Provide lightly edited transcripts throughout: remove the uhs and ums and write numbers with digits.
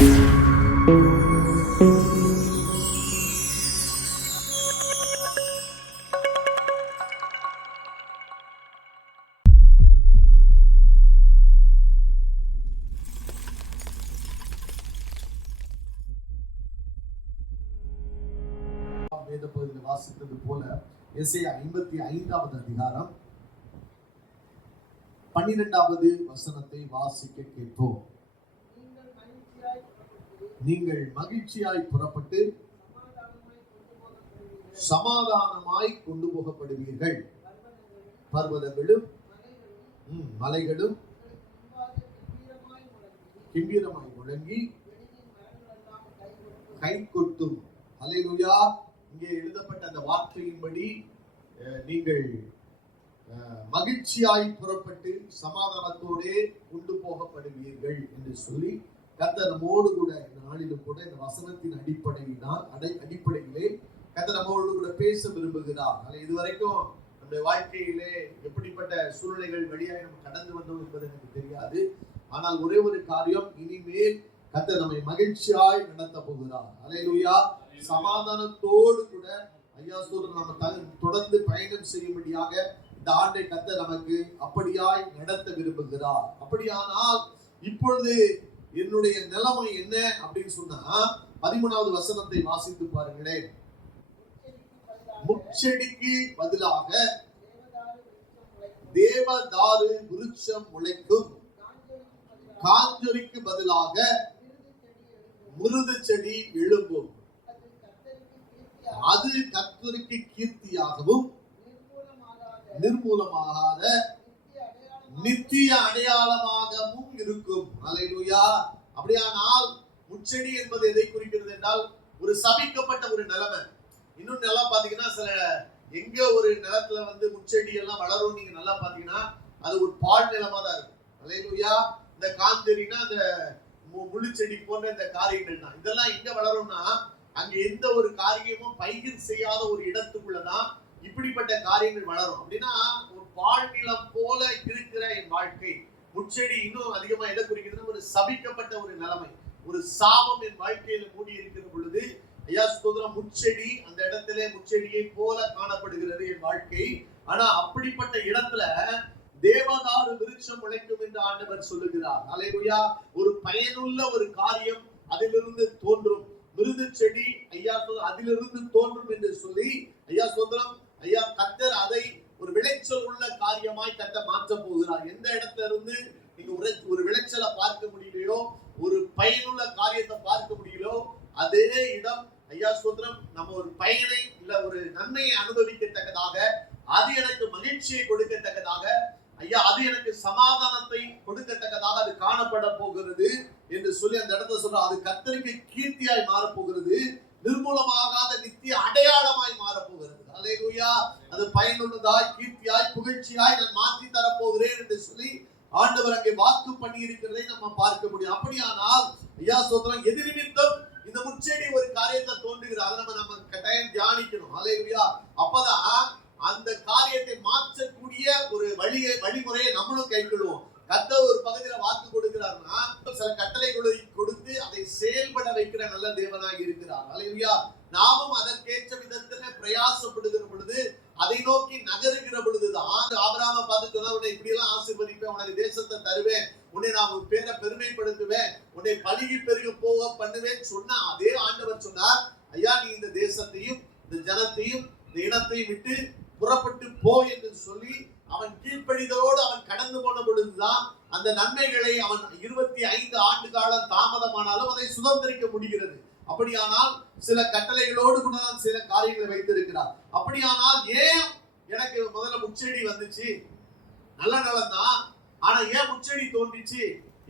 வேத பகுதியில் வாசித்தது போல எசேயா 55வது அதிகாரம் 12வது வசனத்தை வாசிக்க கேட்போம். நீங்கள் மகிழ்ச்சியாய் புறப்பட்டு சமாதானமாய் கொண்டு போகப்படுவீர்கள். பர்வதங்களும் மலைகளும் கம்பீரமாய் முழங்கி கை கொட்டும். அல்லேலூயா. இங்கே எழுதப்பட்ட அந்த வார்த்தையின்படி நீங்கள் மகிழ்ச்சியாய் புறப்பட்டு சமாதானத்தோடே கொண்டு போகப்படுவீர்கள் என்று சொல்லி கர்த்தர் நம்மோடு கூட இந்த நாளிலும் கூட இந்த வசனத்தின் அடிப்படையிலே கர்த்தர் நம்மோடு கூட பேச விரும்புகிறார். இதுவரைக்கும் நம்முடைய வாழ்க்கையிலே எப்படிப்பட்ட சூழ்நிலைகள் வழியாக நம்ம கடந்து வந்தோம் என்பது எனக்கு தெரியாது. ஆனால் ஒரே ஒரு காரியம், இனிமேல் கர்த்தர் நம்மை மகிழ்ச்சியாய் நடத்த போகிறார். அல்லேலூயா. சமாதானத்தோடு கூட ஐயா சோதரன் நம்ம தொடர்ந்து பயணம் செய்யும்படியாக இந்த ஆண்டை கர்த்தர் நமக்கு அப்படியாய் நடத்த விரும்புகிறார். அப்படியானால் இப்பொழுது என்னுடைய நிலைமை என்ன அப்படின்னு சொன்னா 13வது வசனத்தை வாசித்து பாருங்களேன். முச்செடிக்கு பதிலாக தேவதாரு விருட்சம் முளைக்கும், காஞ்சொரிக்கு பதிலாக மிருது செடி எழும்பும். அது கர்த்தருக்கு கீர்த்தியாகவும் நிர்மூலமாகாத நித்திய அடையாளமாகவும் இருக்கும். அல்லேலூயா. அப்படியானால் முச்செடி என்பது எதை குறிக்கிறது என்றால் ஒரு சபிக்கப்பட்ட ஒரு நிலைமை. இன்னும் நல்லா பாத்தீங்கன்னா சில எங்க ஒரு நிலத்துல முச்செடி எல்லாம் வளரும் நீங்க நல்லா பாத்தீங்கன்னா அது ஒரு பால் நிலமா தான் இருக்கும். அல்லேலூயா. இந்த காஞ்செடினா அந்த முள்ளுச்செடி போன்ற இந்த காரியங்கள் தான். இதெல்லாம் எங்க வளரும்னா அங்க எந்த ஒரு காரியமும் பயிர் செய்யாத ஒரு இடத்துக்குள்ளதான் இப்படிப்பட்ட காரியங்கள் வளரும். அப்படின்னா ஒரு பால் நிலம் போல இருக்கிற என் வாழ்க்கை. முச்செடி இன்னும் அதிகமா எதை குறிக்கிறதுன்னா ஒரு சபிக்கப்பட்ட ஒரு நிலைமை, ஒரு சாபம் என் வாழ்க்கையில மூடி இருக்கிற பொழுது ஐயா ஸ்தோத்திரம், முச்செடி அந்த இடத்துல முச்செடியை போல காணப்படுகிறது என் வாழ்க்கை. ஆனா அப்படிப்பட்ட இடத்துல தேவதாரு விருட்சம் முளைக்கும் என்று ஆண்டவர் சொல்லுகிறார். அல்லேலூயா. ஒரு பயனுள்ள ஒரு காரியம் அதிலிருந்து தோன்றும். மிருது செடி ஐயா அதிலிருந்து தோன்றும் என்று சொல்லி ஐயா சோதரம் ஐயா கர்த்தர் அதை ஒரு விளைச்சல் உள்ள காரியமாய் கர்த்தர் மாற்ற போகிறார். எந்த இடத்துல இருந்து நீங்க ஒரு விளைச்சலை பார்க்க முடியலையோ, ஒரு பயனுள்ள காரியத்தை பார்க்க முடியலையோ, அதே இடம் ஐயா சோதரம் நம்ம ஒரு பயனை இல்ல ஒரு நன்மையை அனுபவிக்கத்தக்கதாக, அது எனக்கு மகிழ்ச்சியை கொடுக்கத்தக்கதாக, ஐயா அது எனக்கு சமாதானத்தை கொடுக்கத்தக்கதாக அது காணப்பட போகிறது என்று சொல்லி அந்த இடத்துல சொல்ற. அது கர்த்தருக்கு கீர்த்தியாய் மாறப்போகிறது, நிர்மூலமாகாத நித்திய அடையாளமாய் மாறப்போகிறது. அல்லேலூயா. அது பயனுள்ளதாய் கீர்த்தியாய் புகழ்ச்சியாய் நான் மாற்றி தரப்போகிறேன் என்று சொல்லி ஆண்டவர் அங்கே வாக்கு பண்ணி இருக்கிறதை நம்ம பார்க்க முடியும். அப்படியானால் ஐயா சோதரம் எது நிமித்தம் இந்த முச்செடி ஒரு காரியத்தை தோன்றுகிறது, அதை நம்ம கட்டாயம் தியானிக்கணும். அல்லேலூயா. அப்பதான் அந்த காரியத்தை மாற்றக்கூடிய ஒரு வழிமுறையை நம்மளும் கைக்கொள்வோம். கர்த்தர் ஒரு பகுதியில வாக்கு கொடுக்கிறார்னா சில கட்டளைகளை கொடுத்து அதை செயல்பட வைக்கிற நல்ல தேவனாக இருக்கிறார். அல்லேலூயா. நாமும் அதற்கேற்ற விதத்துல பிரயாசப்படுகிற பொழுது, அதை நோக்கி நகருகிற பொழுதுதான் ஆபிரகாமை பார்த்து சொன்னா, உன்னை இப்படி எல்லாம் ஆசீர்வதிப்பேன், உனக்கு தேசத்தை தருவேன், உன்னை நான் உன் பேரை பெருமைப்படுத்துவேன், உன்னை பலுகி பெருக போக பண்ணுவேன் சொன்னா அதே ஆண்டவர் சொன்னார், ஐயா நீ இந்த தேசத்தையும் இந்த ஜனத்தையும் இந்த இனத்தையும் விட்டு புறப்பட்டு போ என்று சொல்லி அவன் கீழ்ப்படிதலோடு அவன் கடந்து போன பொழுதுதான் அந்த நன்மைகளை அவன் 25 ஆண்டு காலம் தாமதமானாலும் அதை சுதந்திரிக்க முடிகிறது. அப்படியானால் சில கட்டளைகளோடு கூட சில காரியங்களை வைத்திருக்கிறார். அப்படியானால் ஏன் எனக்கு முதல்ல முச்செடி வந்துச்சு, நல்ல நலம் தான், ஆனா ஏன் முச்செடி தோன்றிச்சு,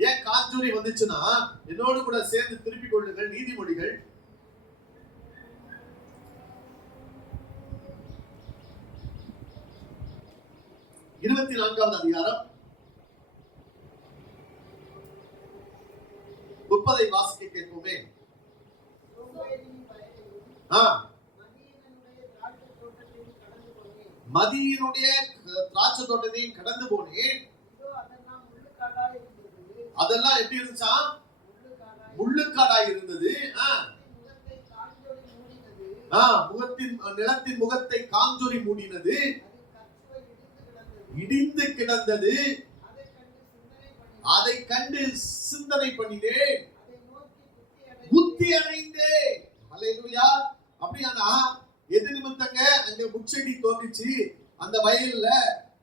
ஏன் காஞ்சூரி வந்துச்சுன்னா என்னோடு கூட சேர்ந்து திருப்பிக் கொள்ளுங்கள். நீதிமொழிகள் 24வது அதிகாரம் 30 வாசிக்க கேட்போமே. மதியினுடைய திராட்சை தோட்டத்தையும் கடந்து போனேன். அதெல்லாம் எப்படி இருந்துச்சா? முள்ளுக்காடாய் இருந்தது. நிலத்தின் முகத்தை காஞ்சொறி மூடினது, இடிந்து கிடந்தது. அதை கண்டு சிந்தனை பண்ணினேன், புத்தி அடைந்தேன். அல்லேலூயா. அப்படியானா எது நிமித்தங்க அங்க முச்செடி தோன்றிச்சு அந்த வயல்ல?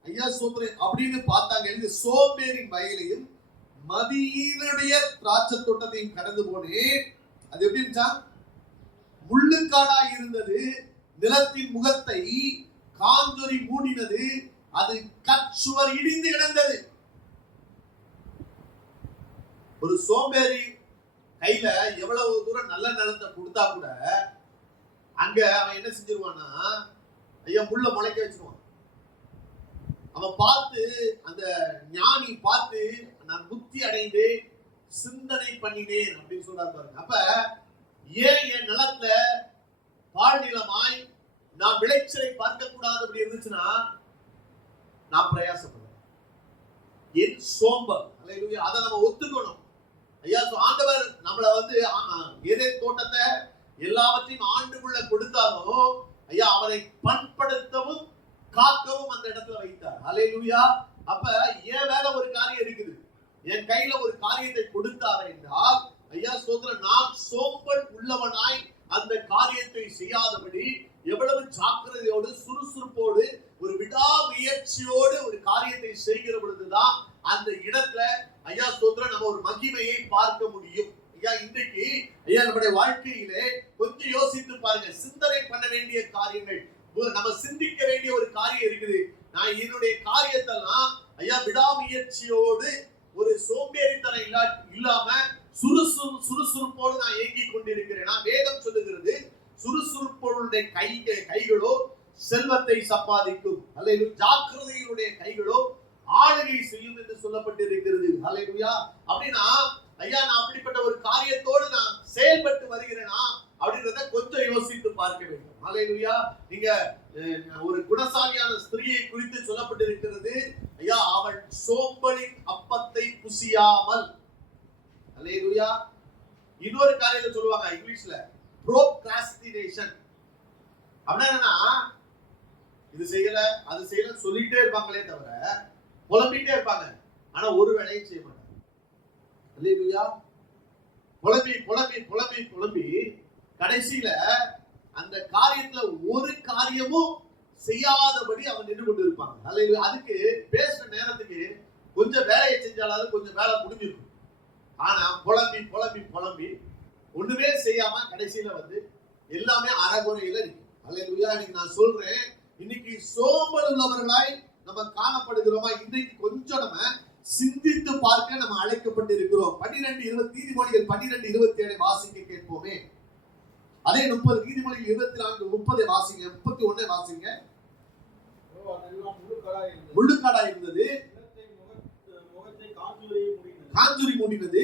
ஐயா சோதரன் அப்படின்னு பார்த்தாங்க. சோம்பேறின் வயலையும் மதியினுடைய திராட்சை தோட்டத்தையும் கடந்து போனேன். அது எப்படி இருந்துச்சா? முள்ளுக்காடா இருந்தது, நிலத்தின் முகத்தை காஞ்சொறி மூடினது, அது கற்சுவர் இடிந்து கிடந்தது. ஒரு சோம்பேறி கையில எவ்வளவு தூரம் நல்ல நிலத்தை கொடுத்தா கூட அங்க அவன் என்ன செஞ்சிருவான்னா, ஐயா முள்ள முளைக்க வச்சிருவான். அவன் பார்த்து, அந்த ஞானி பார்த்து, நான் புத்தி அடைந்து சிந்தனை பண்ணினேன் அப்படின்னு சொல்றாரு பாருங்க. அப்ப ஏன் என் நிலத்துல பால் நிலமாய் நான் விளைச்சலை பார்க்க கூடாது அப்படி இருந்துச்சுன்னா, நான் பிரயாசப்படுறேன், என் சோம்பல். அல்லேலூயா. அதை நம்ம ஒத்துக்கணும். ஐயா ஆண்டவர் நம்மளை ஏதேன் தோட்டத்தை எல்லாவற்றையும் ஆண்டுக்குள்ள கொடுத்தாலும் ஐயா அவரை பண்படுத்தவும் காக்கவும் அந்த இடத்துல வைத்தார். அல்லேலூயா. அப்ப என் வேலை ஒரு காரியம் இருக்குது, என் கையில ஒரு காரியத்தை கொடுத்தார் என்றால் ஐயா சோதரன், நான் சோம்பல் உள்ளவனாய் அந்த காரியத்தை செய்யாதபடி எவ்வளவு ஜாக்கிரதையோடு சுறுசுறுப்போடு ஒரு விடாமுயற்சியோடு ஒரு காரியத்தை செய்கிற பொழுதுதான் அந்த இடத்துல ஐயா சோதரன் நம்ம ஒரு மகிமையை பார்க்க முடியும். ஐயா இன்றைக்கு ஐயா நம்முடைய வாழ்க்கையிலே கொஞ்சம் யோசித்து பாருங்க. சிந்தனை பண்ண வேண்டிய காரியங்கள், நம்ம சிந்திக்க வேண்டிய ஒரு காரியம் இருக்குது. நான் என்னுடைய காரியத்தெல்லாம் ஐயா விடாமுயற்சியோடு ஒரு சோம்பேறித்தனம் இல்லாம சுறுசுறுப்போடு நான் இயங்கிக் கொண்டிருக்கிறேன். நான் வேதம் சொல்லுகிறது, சுறுசுறுப்போருடைய கைகளோ செல்வத்தை சம்பாதிக்கும், அல்லது ஜாக்கிரதையுடைய கைகளோ ஆளுகை செய்யும் என்று சொல்லப்பட்டிருக்கிறது. அல்லேலூயா. அப்படின்னா ஐயா நான் அப்படிப்பட்ட ஒரு காரியத்தோடு நான் செயல்பட்டு வருகிறேனா அப்படின்றத கொஞ்சம் யோசித்து பார்க்க வேண்டும். அல்லேலூயா. நீங்க ஒரு குணசாலியான ஸ்திரீயை குறித்து சொல்லப்பட்டிருக்கிறது, ஐயா அவள் சோம்பலின் அப்பத்தை புசியாமல். அல்லேலூயா. இன்னொரு காரியத்தை சொல்லுவாங்க இங்கிலீஷ்ல, ப்ரோக்ராஸ்டினேஷன். அப்படின்னா என்னன்னா, இது செய்யல அது செய்யல சொல்லிட்டே இருப்பாங்களே தவிர புலம்பிட்டே இருப்பாங்க, ஆனா ஒரு வேலையும் செய்ய மாட்டாங்க. அல்லேலூயா. புலம்பி புலம்பி புலம்பி புலம்பி கடைசியில அந்த காரியத்துல ஒரு காரியமும் செய்யாதபடி அவன் நின்று கொண்டு இருப்பாங்க. அல்லேலூயா. அதுக்கு பேசுற நேரத்துக்கு கொஞ்சம் வேலையை செஞ்சாலும் கொஞ்சம் வேலை முடிஞ்சிருக்கும். ஆனா புலம்பி புலம்பி புலம்பி ஒண்ணுமே செய்யாம கடைசியில எல்லாமே அறகுறையில இருக்கு. அல்லேலூயா. இன்னைக்கு நான் சொல்றேன், இன்னைக்கு சோம்பல் உள்ளவர்களாய் நம்ம காணப்படுகிறோமா? இன்றைக்கு கொஞ்சம் நம்ம சிந்தித்து பார்க்க நம்ம அழைக்கப்பட்டு இருக்கிறோம். 12:20 நீதிமொழிகள் 12:27 வாசிக்க கேட்போமே. அதே 30 நீதிமொழிகள் 24:30 வாசிங்க. 31 வாசிங்க. முள்ளுக்காடா இருந்தது, காஞ்சொறி மூடினது,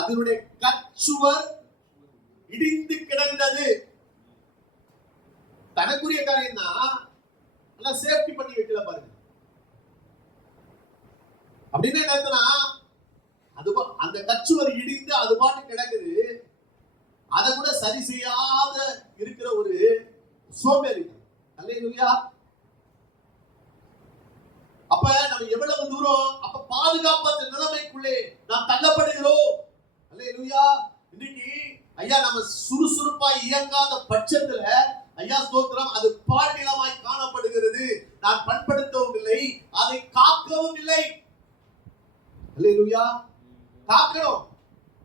அதனுடைய கற்சுவர் இடிந்து கிடந்தது. தனக்குரிய காரியம் தான், நல்லா சேஃப்டி பண்ணி வைக்கல பாருங்க. அப்படின்னு என்னன்னா, அது அந்த கச்சுவர் இடிந்து அது பாட்டு கிடக்குது, அதை கூட சரி செய்யாத இருக்கிற ஒரு சோம்பேறி. அல்லேலூயா. அப்ப நம்ம எவ்வளவு தூரம் அப்ப பாதுகாப்பற்ற நிலைமைக்குள்ளே நாம் தள்ளப்படுகிறோம். அல்லேலூயா. இன்னைக்கு ஐயா நம்ம சுறுசுறுப்பாய் இயங்காத பட்சத்துல ஐயா ஸ்தோத்திரம், அது பாழ்நிலமாய் காணப்படுகிறது. நான் பண்படுத்தவும் இல்லை, அதை காக்கவும் இல்லை. அல்லேலூயா. காக்கணும்,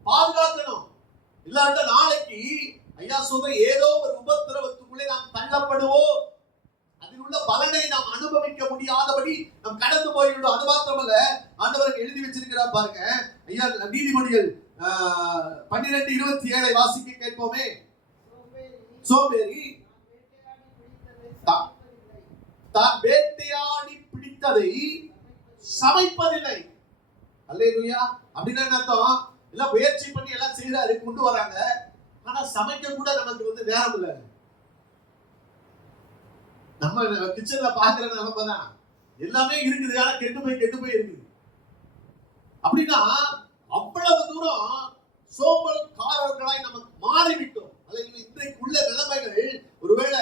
பாதுகாக்கணும். இல்லாட்ட நாளைக்கு ஐயா சொல்ற ஏதோ ஒரு உபத்திரவத்துக்குள்ளே நாம் தள்ளப்படுவோம். அதில் உள்ள பலனை நாம் அனுபவிக்க முடியாதபடி நாம் கடந்து போய்விடும். அது மாத்திரமல்ல, ஆண்டவருக்கு எழுதி வச்சிருக்கிறார் பாருங்க. ஐயா நீதிமொழிகள் 12:27 வாசிக்க கேட்போமே. சோம்பேறி தான் வேட்டையாடி பிடித்ததை சமைப்பதில்லை. அல்லேலூயா. அப்படின்னா என்ன அர்த்தம்? எல்லாம் முயற்சி பண்ணி எல்லாம் செய்யறாரு, கொண்டு வராங்க, ஆனா சமைக்க கூட நமக்கு நேரம் இல்லை. நம்ம கிச்சன்ல பாக்குற நிலைமை தான், எல்லாமே இருக்குது, ஆனா கெட்டு போய் இருக்குது. அப்படின்னா அவ்வளவு எவ்வளவு தூரம் சோம்பல்காரர்களாய் நமக்கு மாறிவிட்டோம். இன்றைக்கு உள்ள நிலைமைகள் ஒருவேளை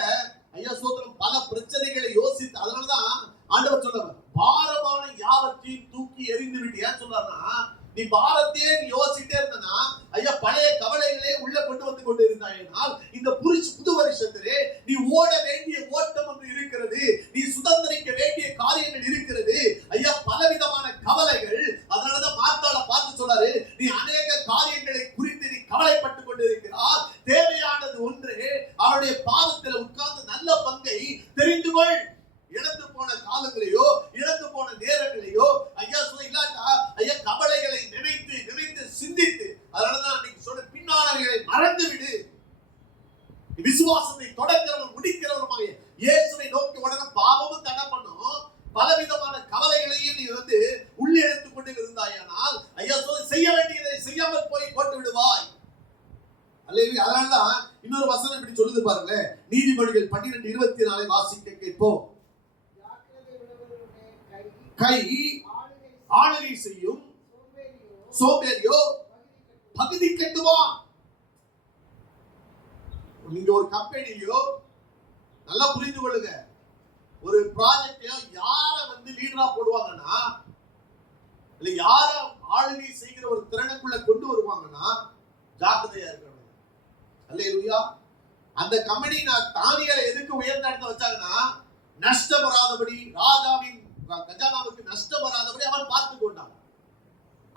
ஐயா சோதரம் பல பிரச்சனைகளை யோசித்து, அதனாலதான் ஆண்டவர் சொல்றார், பாரமான யாவற்றையும் தூக்கி எறிந்து விட்டு. ஏன் சொல்றாருன்னா, நீ பாரத்தையே நீ யோசிச்சுட்டே இருந்தனா ஐயா பழைய கவலைகளே உள்ள கொண்டு வந்து கொண்டு இருந்தாயினால் இந்த புது வருஷத்திலே நீ ஓட வேண்டிய ஓட்டம் ஒன்று இருக்கிறது, நீ சுதந்திரிக்க வேண்டிய காரியங்கள் இருக்கிறது. ஐயா பலவிதமான கவலைகள். அதனாலதான் மார்த்தாள பார்த்து சொல்றாரு, நீ அநேக காரியங்களை குறித்து நீ கவலைப்பட்டு கொண்டு இருக்கிறார். தேவையானது ஒன்று, அவருடைய பாதத்தில் உட்கார்ந்து நல்ல பங்கை தெரிந்து கொள். இழந்து போன காலங்களையோ இழந்து போன நேரங்களையோ ஐயா இல்லாட்டா ஐயா கவலைகளை நினைத்து நினைத்து சிந்தித்து, அதனாலதான் அன்னைக்கு சொன்ன பின்னானவைகளை மறந்து விடு. விசுவாசத்தை தொடக்கிறவன் முடிக்கிறவருமாக இயேசுவை நோக்கி உடனே பாவமும் தடை பண்ணும், பலவிதமான கவலைகளையும் நீ உள்ளிழுத்துக் கொண்டு இருந்தாயானால் ஐயா செய்ய வேண்டியதை செய்யாமல் போய் போட்டு விடுவாய். அதனாலதான் இன்னொரு வசனம் இப்படி சொல்லுது பாருங்க, நீதிமொழிகள் 12:24 வாசிக்க கேட்போம். கை ஆளுகை செய்யும், சோம்பேறியோ பகுதி கட்டுவான். நீங்க ஒரு கம்பெனியோ நல்லா புரிந்து கொள்ளுங்க, ஒரு ப்ராஜெக்டையோ யார லீடரா போடுவாங்கன்னா, இல்ல யார ஆளுகை செய்கிற ஒரு திறனுக்குள்ள கொண்டு வருவாங்கன்னா ஜாக்கிரதையா இருக்கணும். அல்லேலூயா. அந்த கம்பெனி தானியேலை எதுக்கு உயர்ந்த இடத்துல வச்சாங்கன்னா, நஷ்டம் வராதபடி, ராஜாவின் கஜானாவுக்கு நஷ்டம் வராதபடி அவன் பார்த்து கொண்டான்.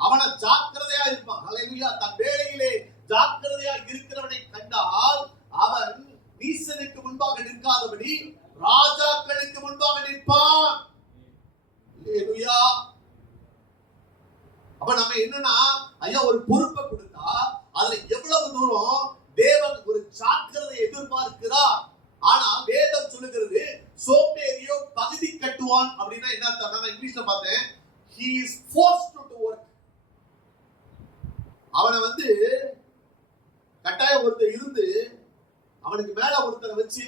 அவனை ஜாக்கிரதையா இருப்பான். அல்லேலூயா. தன் வேலையிலே ஜாக்கிரதையா இருக்கிறவனை கண்டால் அவன் நீசனுக்கு முன்பாக நிற்காதபடி ராஜாக்களுக்கு முன்பாக நிற்பான். அல்லேலூயா. அப்ப நம்ம என்னன்னா ஐயா ஒரு பொறுப்பை கொடுத்தா அதுல எவ்வளவு தூரம் தேவன் ஒரு ஜாக்கிரதை எதிர்பார்க்கிறார். ஆனா வேதம் சொல்லுகிறது, சோம்பேறியோ பகுதி கட்டுவான். அப்படின்னா என்ன அர்த்தம்? நான் இங்கிலீஷ்ல பார்த்தேன், he is forced to work. அவனை கட்டாயம் ஒருத்தர் இருந்து அவனுக்கு மேல ஒருத்தரை வச்சு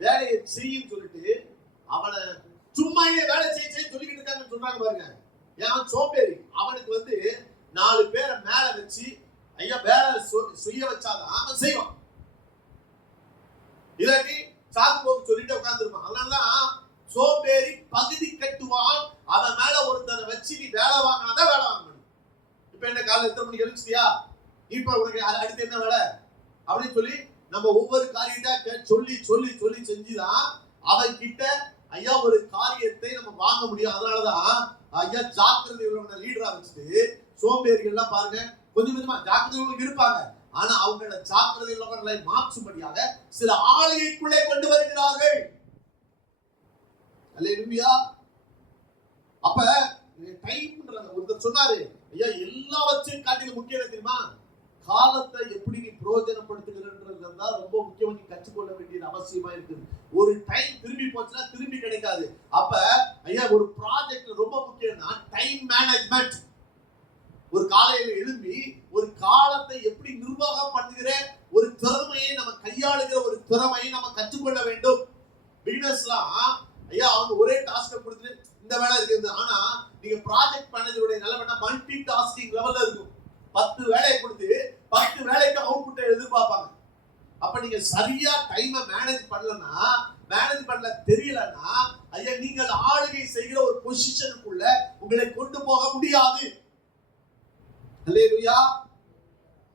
வேலையை செய்யும் சொல்லிட்டு அவனை சும்மா வேலை செய்ய சொல்லிக்கிட்டு இருக்காங்கன்னு சொல்றாங்க பாருங்க. ஏன் சோம்பேறி? அவனுக்கு 4 பேரை மேல வச்சு ஐயா வேலை செய்ய வச்சாதான் அவன் செய்வான். இல்லாட்டி சாக்கு போக்கு சொல்லிட்டு உட்கார்ந்துருப்பான். அதனாலதான் சோம்பேறி பகுதி கட்டுவான். அவன் மேல ஒருத்தனை வச்சு நீ வேலை வாங்கினாதான் வேலை வாங்கணும். இப்ப என்ன காலையில் எத்தனை மணிக்கு எழுச்சியா, இப்ப உனக்கு அடுத்து என்ன வேலை அப்படின்னு சொல்லி நம்ம ஒவ்வொரு காரியத்தை சொல்லி சொல்லி சொல்லி செஞ்சுதான் அவன் கிட்ட ஐயா ஒரு காரியத்தை நம்ம வாங்க முடியும். அதனாலதான் ஐயா ஜாக்கிரதை உள்ளவனை லீடரா வச்சுட்டு சோம்பேறிகள் எல்லாம் பாருங்க கொஞ்சம் கொஞ்சமா ஜாக்கிரதை உள்ளவங்க இருப்பாங்க. ஆனா அவங்களோட ஜாக்கிரதை உள்ளவர்களை மாற்றும்படியாக சில ஆளுகைக்குள்ளே கொண்டு வருகிறார்கள். அல்லேலூயா. அப்ப டைம்ன்றது ஒருத்தர் சொன்னாரு, ஐயா எல்லாவற்றையும் காட்டிலும் முக்கியம் தெரியுமா, காலத்தை எப்படி நீ பிரயோஜனப்படுத்துகிறன்றது தான் ரொம்ப முக்கியமா நீ கற்றுக்கொள்ள வேண்டியது அவசியமா இருக்குது. ஒரு டைம் திரும்பி போச்சுன்னா திரும்பி கிடைக்காது. அப்ப ஐயா ஒரு ப்ராஜெக்ட் ரொம்ப முக்கியம்னா டைம் மேனேஜ்மெண்ட். ஒரு காலையில எழும்பி ஒரு காலத்தை எப்படி நிர்வாகம் பண்ணுகிற ஒரு திறமையை நம்ம கையாளுகிற ஒரு திறமையை நம்ம கற்றுக்கொள்ள வேண்டும். பிகினர்ஸ்லாம் ஐயா அவங்க ஒரே டாஸ்கை கொடுத்து இந்த வேலை இருக்குது. ஆனா நீங்க ப்ராஜெக்ட் மேனேஜருடைய நிலைமைனா மல்டி டாஸ்கிங் லெவல்ல இருக்கும். 10 வேலையை கொடுத்து 10 வேலைக்கு அவுட்புட்டை எதிர்பார்ப்பாங்க. அப்ப நீங்க சரியா டைமை மேனேஜ் பண்ணல தெரியலன்னா ஐயா நீங்கள் ஆளுகை செய்கிற ஒரு பொசிஷனுக்குள்ள உங்களை கொண்டு போக முடியாது. அல்லேலூயா.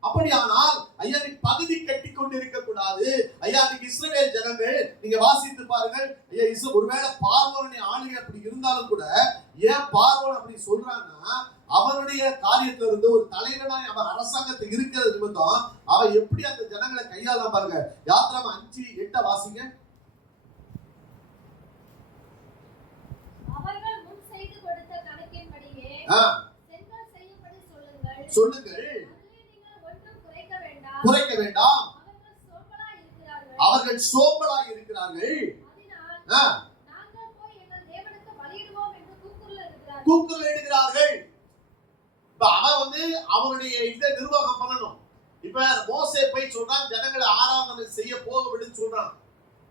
அப்படியானால் ஐயா நீ பகுதி கட்டி கொண்டு இருக்க கூடாது. ஐயா நீங்க இஸ்ரவேல் ஜனங்கள் நீங்க வாசித்து பாருங்கள். ஐயா ஒருவேளை பார்வோனுடைய ஆளுகை அப்படி இருந்தாலும் கூட ஏன் பார்வோன் அப்படி சொல்றான்னா, அவனுடைய காரியத்துல இருந்து ஒரு தலைவனாய் அவன் அரசாங்கத்தில் இருக்கிறது நிமித்தம் அவன் எப்படி அந்த ஜனங்களை கையாள பாருங்க. யாத்திராகமம் 5:8 வாசிங்க. அவர்கள் முன் செய்து கொடுத்த கணக்கின்படியே சொல்லுங்கள், குறைக்க வேண்டாம். அவர்கள் சோம்பலாய் இருக்கிறார்கள். கூக்குரல் இடுகிறார்கள். இப்ப அவன் அவனுடைய இதை நிர்வாகம் பண்ணணும். இப்ப மோசே போய் சொல்றான், ஜனங்களை ஆராதனை செய்ய போக விடுன்னு சொல்றான்.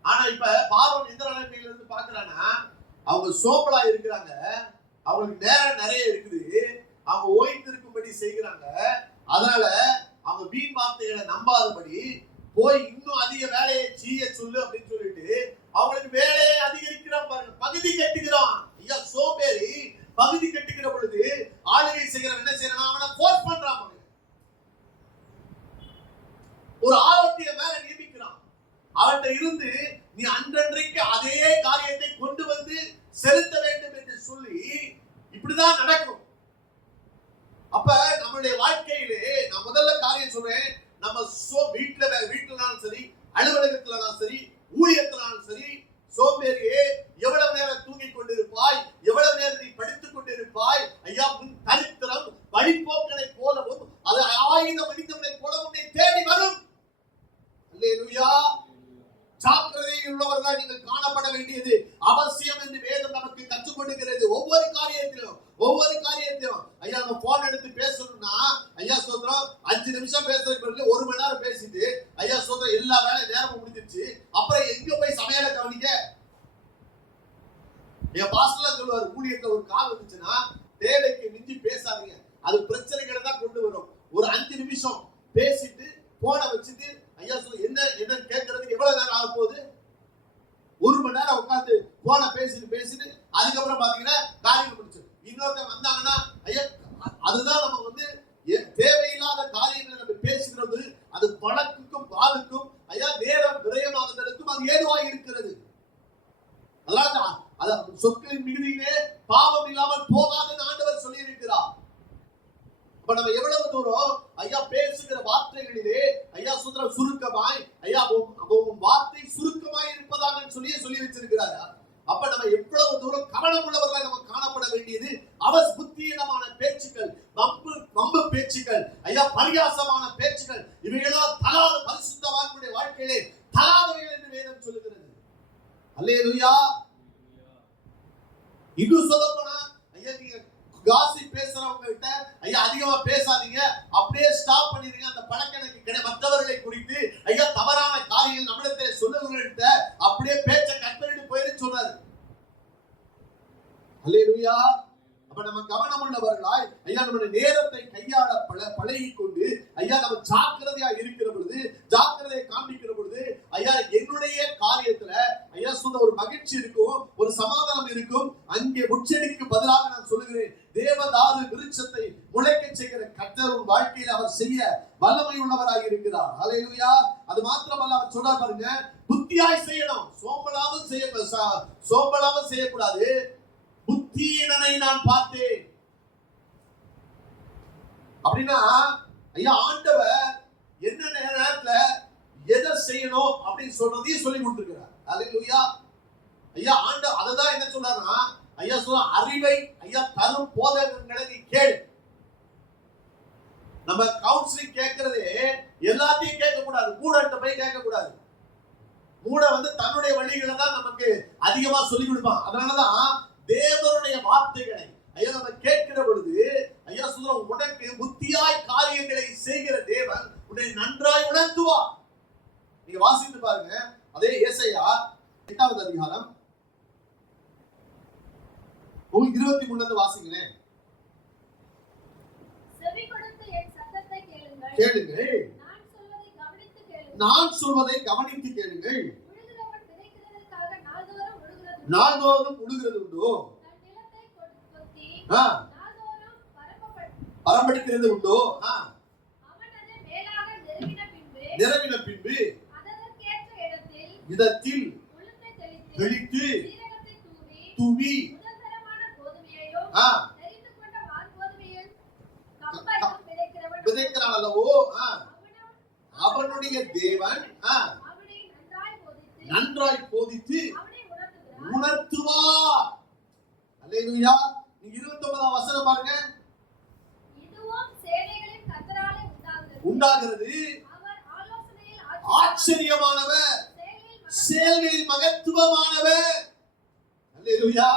ஆனா இப்ப பார்வோன் இந்த நிலைமையில இருந்து பாக்குறானா, அவங்க சோம்பலா இருக்கிறாங்க, அவங்களுக்கு நேரம் நிறைய இருக்குது, அவங்க ஓய்ந்திருக்கும்படி அப்படி செய்கிறாங்க. அதனால அவங்க வீண் வார்த்தைகளை நம்பாதபடி போய் இன்னும் அதிக வேலையை செய்ய சொல்லு அப்படின்னு சொல்லிட்டு அவங்களுக்கு வேலையை அதிகரிக்கிறான் பாருங்க. பகுதி கட்டுகிறான். ஐயா சோம்பேறி பகுதி கட்டுகிற பொழுது ஆளுகை செய்கிறவன் என்ன செய்யறான்? அவனை போர்ஸ் பண்றான். ஒரு ஆரோக்கிய மேல நியமிக்கிறான். அவன்கிட்ட இருந்து நீ அன்றன்றைக்கு அதே காரியத்தை கொண்டு வந்து செலுத்த வேண்டும் என்று சொல்லி இப்படிதான் நடக்கும். அப்ப நம்மளுடைய வாழ்க்கையிலே நான் முதல்ல காரியம் சொல்றேன், நம்ம வீட்டுலனாலும் சரி, அலுவலகத்திலும் சரி, ஊழியத்திலும் சரி, சோம்பேறியே எவ்வளவு நேரம் தூங்கிக் கொண்டிருப்பாய், எவ்வளவு நேரம் நீ படித்துக் கொண்டிருப்பாய், ஐயா உன் தரித்திரம் வழிபோக்கனை போலவும் அது ஆயுதம் அடித்தவனை போல உன்னை தேடி வரும். அல்லேலூயா. ஜாக்கிரதை உள்ளவர்களாக நீங்கள் காணப்பட வேண்டியது அவசியம் என்று வேதம் நமக்கு கற்றுக் கொடுக்கிறது. ஒவ்வொரு காரியத்திலும் ஐயா நம்ம போன் எடுத்து பேசணும்னா ஐயா சொல்றோம் 5 நிமிஷம் பேசுறதுக்கு பிறகு 1 மணி நேரம் பேசிட்டு ஐயா சொல்றோம் எல்லா வேலை நேரமும் முடிஞ்சிருச்சு, அப்புறம் எங்க போய் சமையலை கவனிக்க? என் பாஸ்டர் சொல்லுவாரு, ஊழியத்துல ஒரு கால் வந்துச்சுன்னா தேவைக்கு மிஞ்சி பேசாதீங்க, அது பிரச்சனைகளை தான் கொண்டு வரும். ஒரு 5 நிமிஷம் பேசிட்டு போனை வச்சுட்டு ஐயா சொல்ல என்ன கேட்கறதுக்கு எவ்வளவு நேரம் ஆக போகுது? 1 மணி நேரம் உட்காந்து போனை பேசிட்டு அதுக்கப்புறம் பாத்தீங்கன்னா காரியம் முடிச்சு. இன்னொருத்தர் வந்தாங்கன்னா ஐயா அதுதான் நம்ம வந்து தேவையில்லாத காரியங்களை நம்ம பேசுகிறது. அது பணத்துக்கும் பாலுக்கும் ஐயா நேரம் விரயமாகுதலுக்கும் அது ஏதுவாக இருக்கிறது. அதனால சொற்களின் மிகுதியிலே பாவம் இல்லாமல் போகாதுன்னு ஆண்டவர் சொல்லி இருக்கிறார். இப்ப நம்ம எவ்வளவு தூரம் ஐயா பேசுகிற வார்த்தைகளிலே ஐயா சுருக்கமாய் ஐயா வார்த்தை சுருக்கமாய் இருப்பதாக சொல்லி வச்சிருக்கிறாரா? அப்ப நம்ம எவ்வளவு தூரம் கவனம் உள்ளவர்களாக நம்ம காணப்பட வேண்டியது புத்தியீனமான பேச்சுக்கள், வம்பு பேச்சுக்கள், ஐயா பரிகாசமான பேச்சுக்கள், இவைகளெல்லாம் தகாத பரிசுத்தவான்களுடைய வாழ்க்கையிலே தகாதவைகள் என்று வேதம் சொல்லுகிறது. அல்லேலூயா. இன்னும் சொல்ல போனா ஐயா நீங்க காசிப் பேசுறவங்க கிட்ட ஐயா அதிகமா பேசாதீங்க, அப்படியே ஸ்டாப் பண்ணிடுங்க. அந்த பழக்கம் எனக்கு மற்றவர்களை குறித்து ஐயா தவறான காரியங்கள் நம்மளிடத்தை சொல்லுவவர்கள்ட்ட அப்படியே பேச்ச கட் பண்ணிட்டு போயிரு சொல்றாரு. அல்லேலூயா. அப்ப நம்ம கவனம் உள்ளவர்களாய் ஐயா நம்முடைய நேரத்தை கையாள பழகி கொண்டு ஐயா நம்ம ஜாக்கிரதையா இருக்கிற பொழுது, ஜாக்கிரதையை காண்பிக்கிற பொழுது ஐயா என்னுடைய காரியத்துல ஐயா ஒரு மகிழ்ச்சி இருக்கும், ஒரு சமாதானம் இருக்கும். அங்கே முச்செடிக்கு பதிலாக நான் சொல்லுகிறேன், தேவதாரு விருட்சத்தை முளைக்க செய்கிற கர்த்தர் உன் வாழ்க்கையில் அவர் செய்ய வல்லமை உள்ளவராக இருக்கிறார். அல்லேலூயா. அது மாத்திரமல்ல, அவர் சொல்றார் பாருங்க, புத்தியாய் செய்யணும், சோம்பலாவும் செய்யக்கூடாது. புத்தியீனனை நான் பார்த்தேன் அப்படின்னா ஐயா ஆண்டவர் என்ன நேரத்துல எதை செய்யணும் அப்படின்னு சொல்றதையும் சொல்லி கொடுத்திருக்கிறார். அல்லேலூயா. ஐயா அததான் என்ன சொல்றாருன்னா ஐயா சொல்ற அறிவை ஐயா தரும் போதகங்களை நீ கேளு. நம்ம கவுன்சிலிங் கேட்கறதே எல்லாத்தையும் கேட்க கூடாது, மூடன்ட்ட போய் கேட்க கூடாது. மூட தன்னுடைய வழிகளை தான் நமக்கு அதிகமா சொல்லி கொடுப்பான். அதனாலதான் தேவனுடைய வார்த்தைகளை ஐயா நம்ம கேட்கிற பொழுது ஐயா சொல்ற உனக்கு புத்தியாய் காரியங்களை செய்கிற தேவன் உன்னை நன்றாய் உணர்த்துவார். நீங்க வாசித்து பாருங்க, அதே ஏசாயா 8வது அதிகாரம் 23 வாசிங்களேன். செவி கொடுத்து என் சத்தத்தை கேளுங்கள். நான் சொல்வதை கவனித்து கேளுங்கள். உழுகிறவன் விதைக்கிறதற்காக நாள்தோறும் உழுகிறது உண்டோ? தன் நிலத்தை கொத்தி நாள்தோறும் பரம்படிக்கிறது உண்டோ? அவன் அதை மேலாக நிரவின பின்பு அதற்கேற்ற இடத்தில் உளுந்தை தெளித்து சீரகத்தை தூவி முதல்தரமான கோதுமையையோ தெரிந்து கொண்ட வார்கோதுமையில் கம்பையும் விதைக்கிறான் அல்லவோ, அவனுடைய தேவன் அவனை நன்றாய் போதித்து உணர்த்துவார். அல்லேலூயா. 29வது வசனம் பாருங்க. இதுவும் சேனைகளின் கர்த்தராலே உண்டாகிறது. அவர் ஆலோசனையில் ஆச்சரியமானவர், செயல்களில் மகத்துவமானவர். அல்லேலூயா.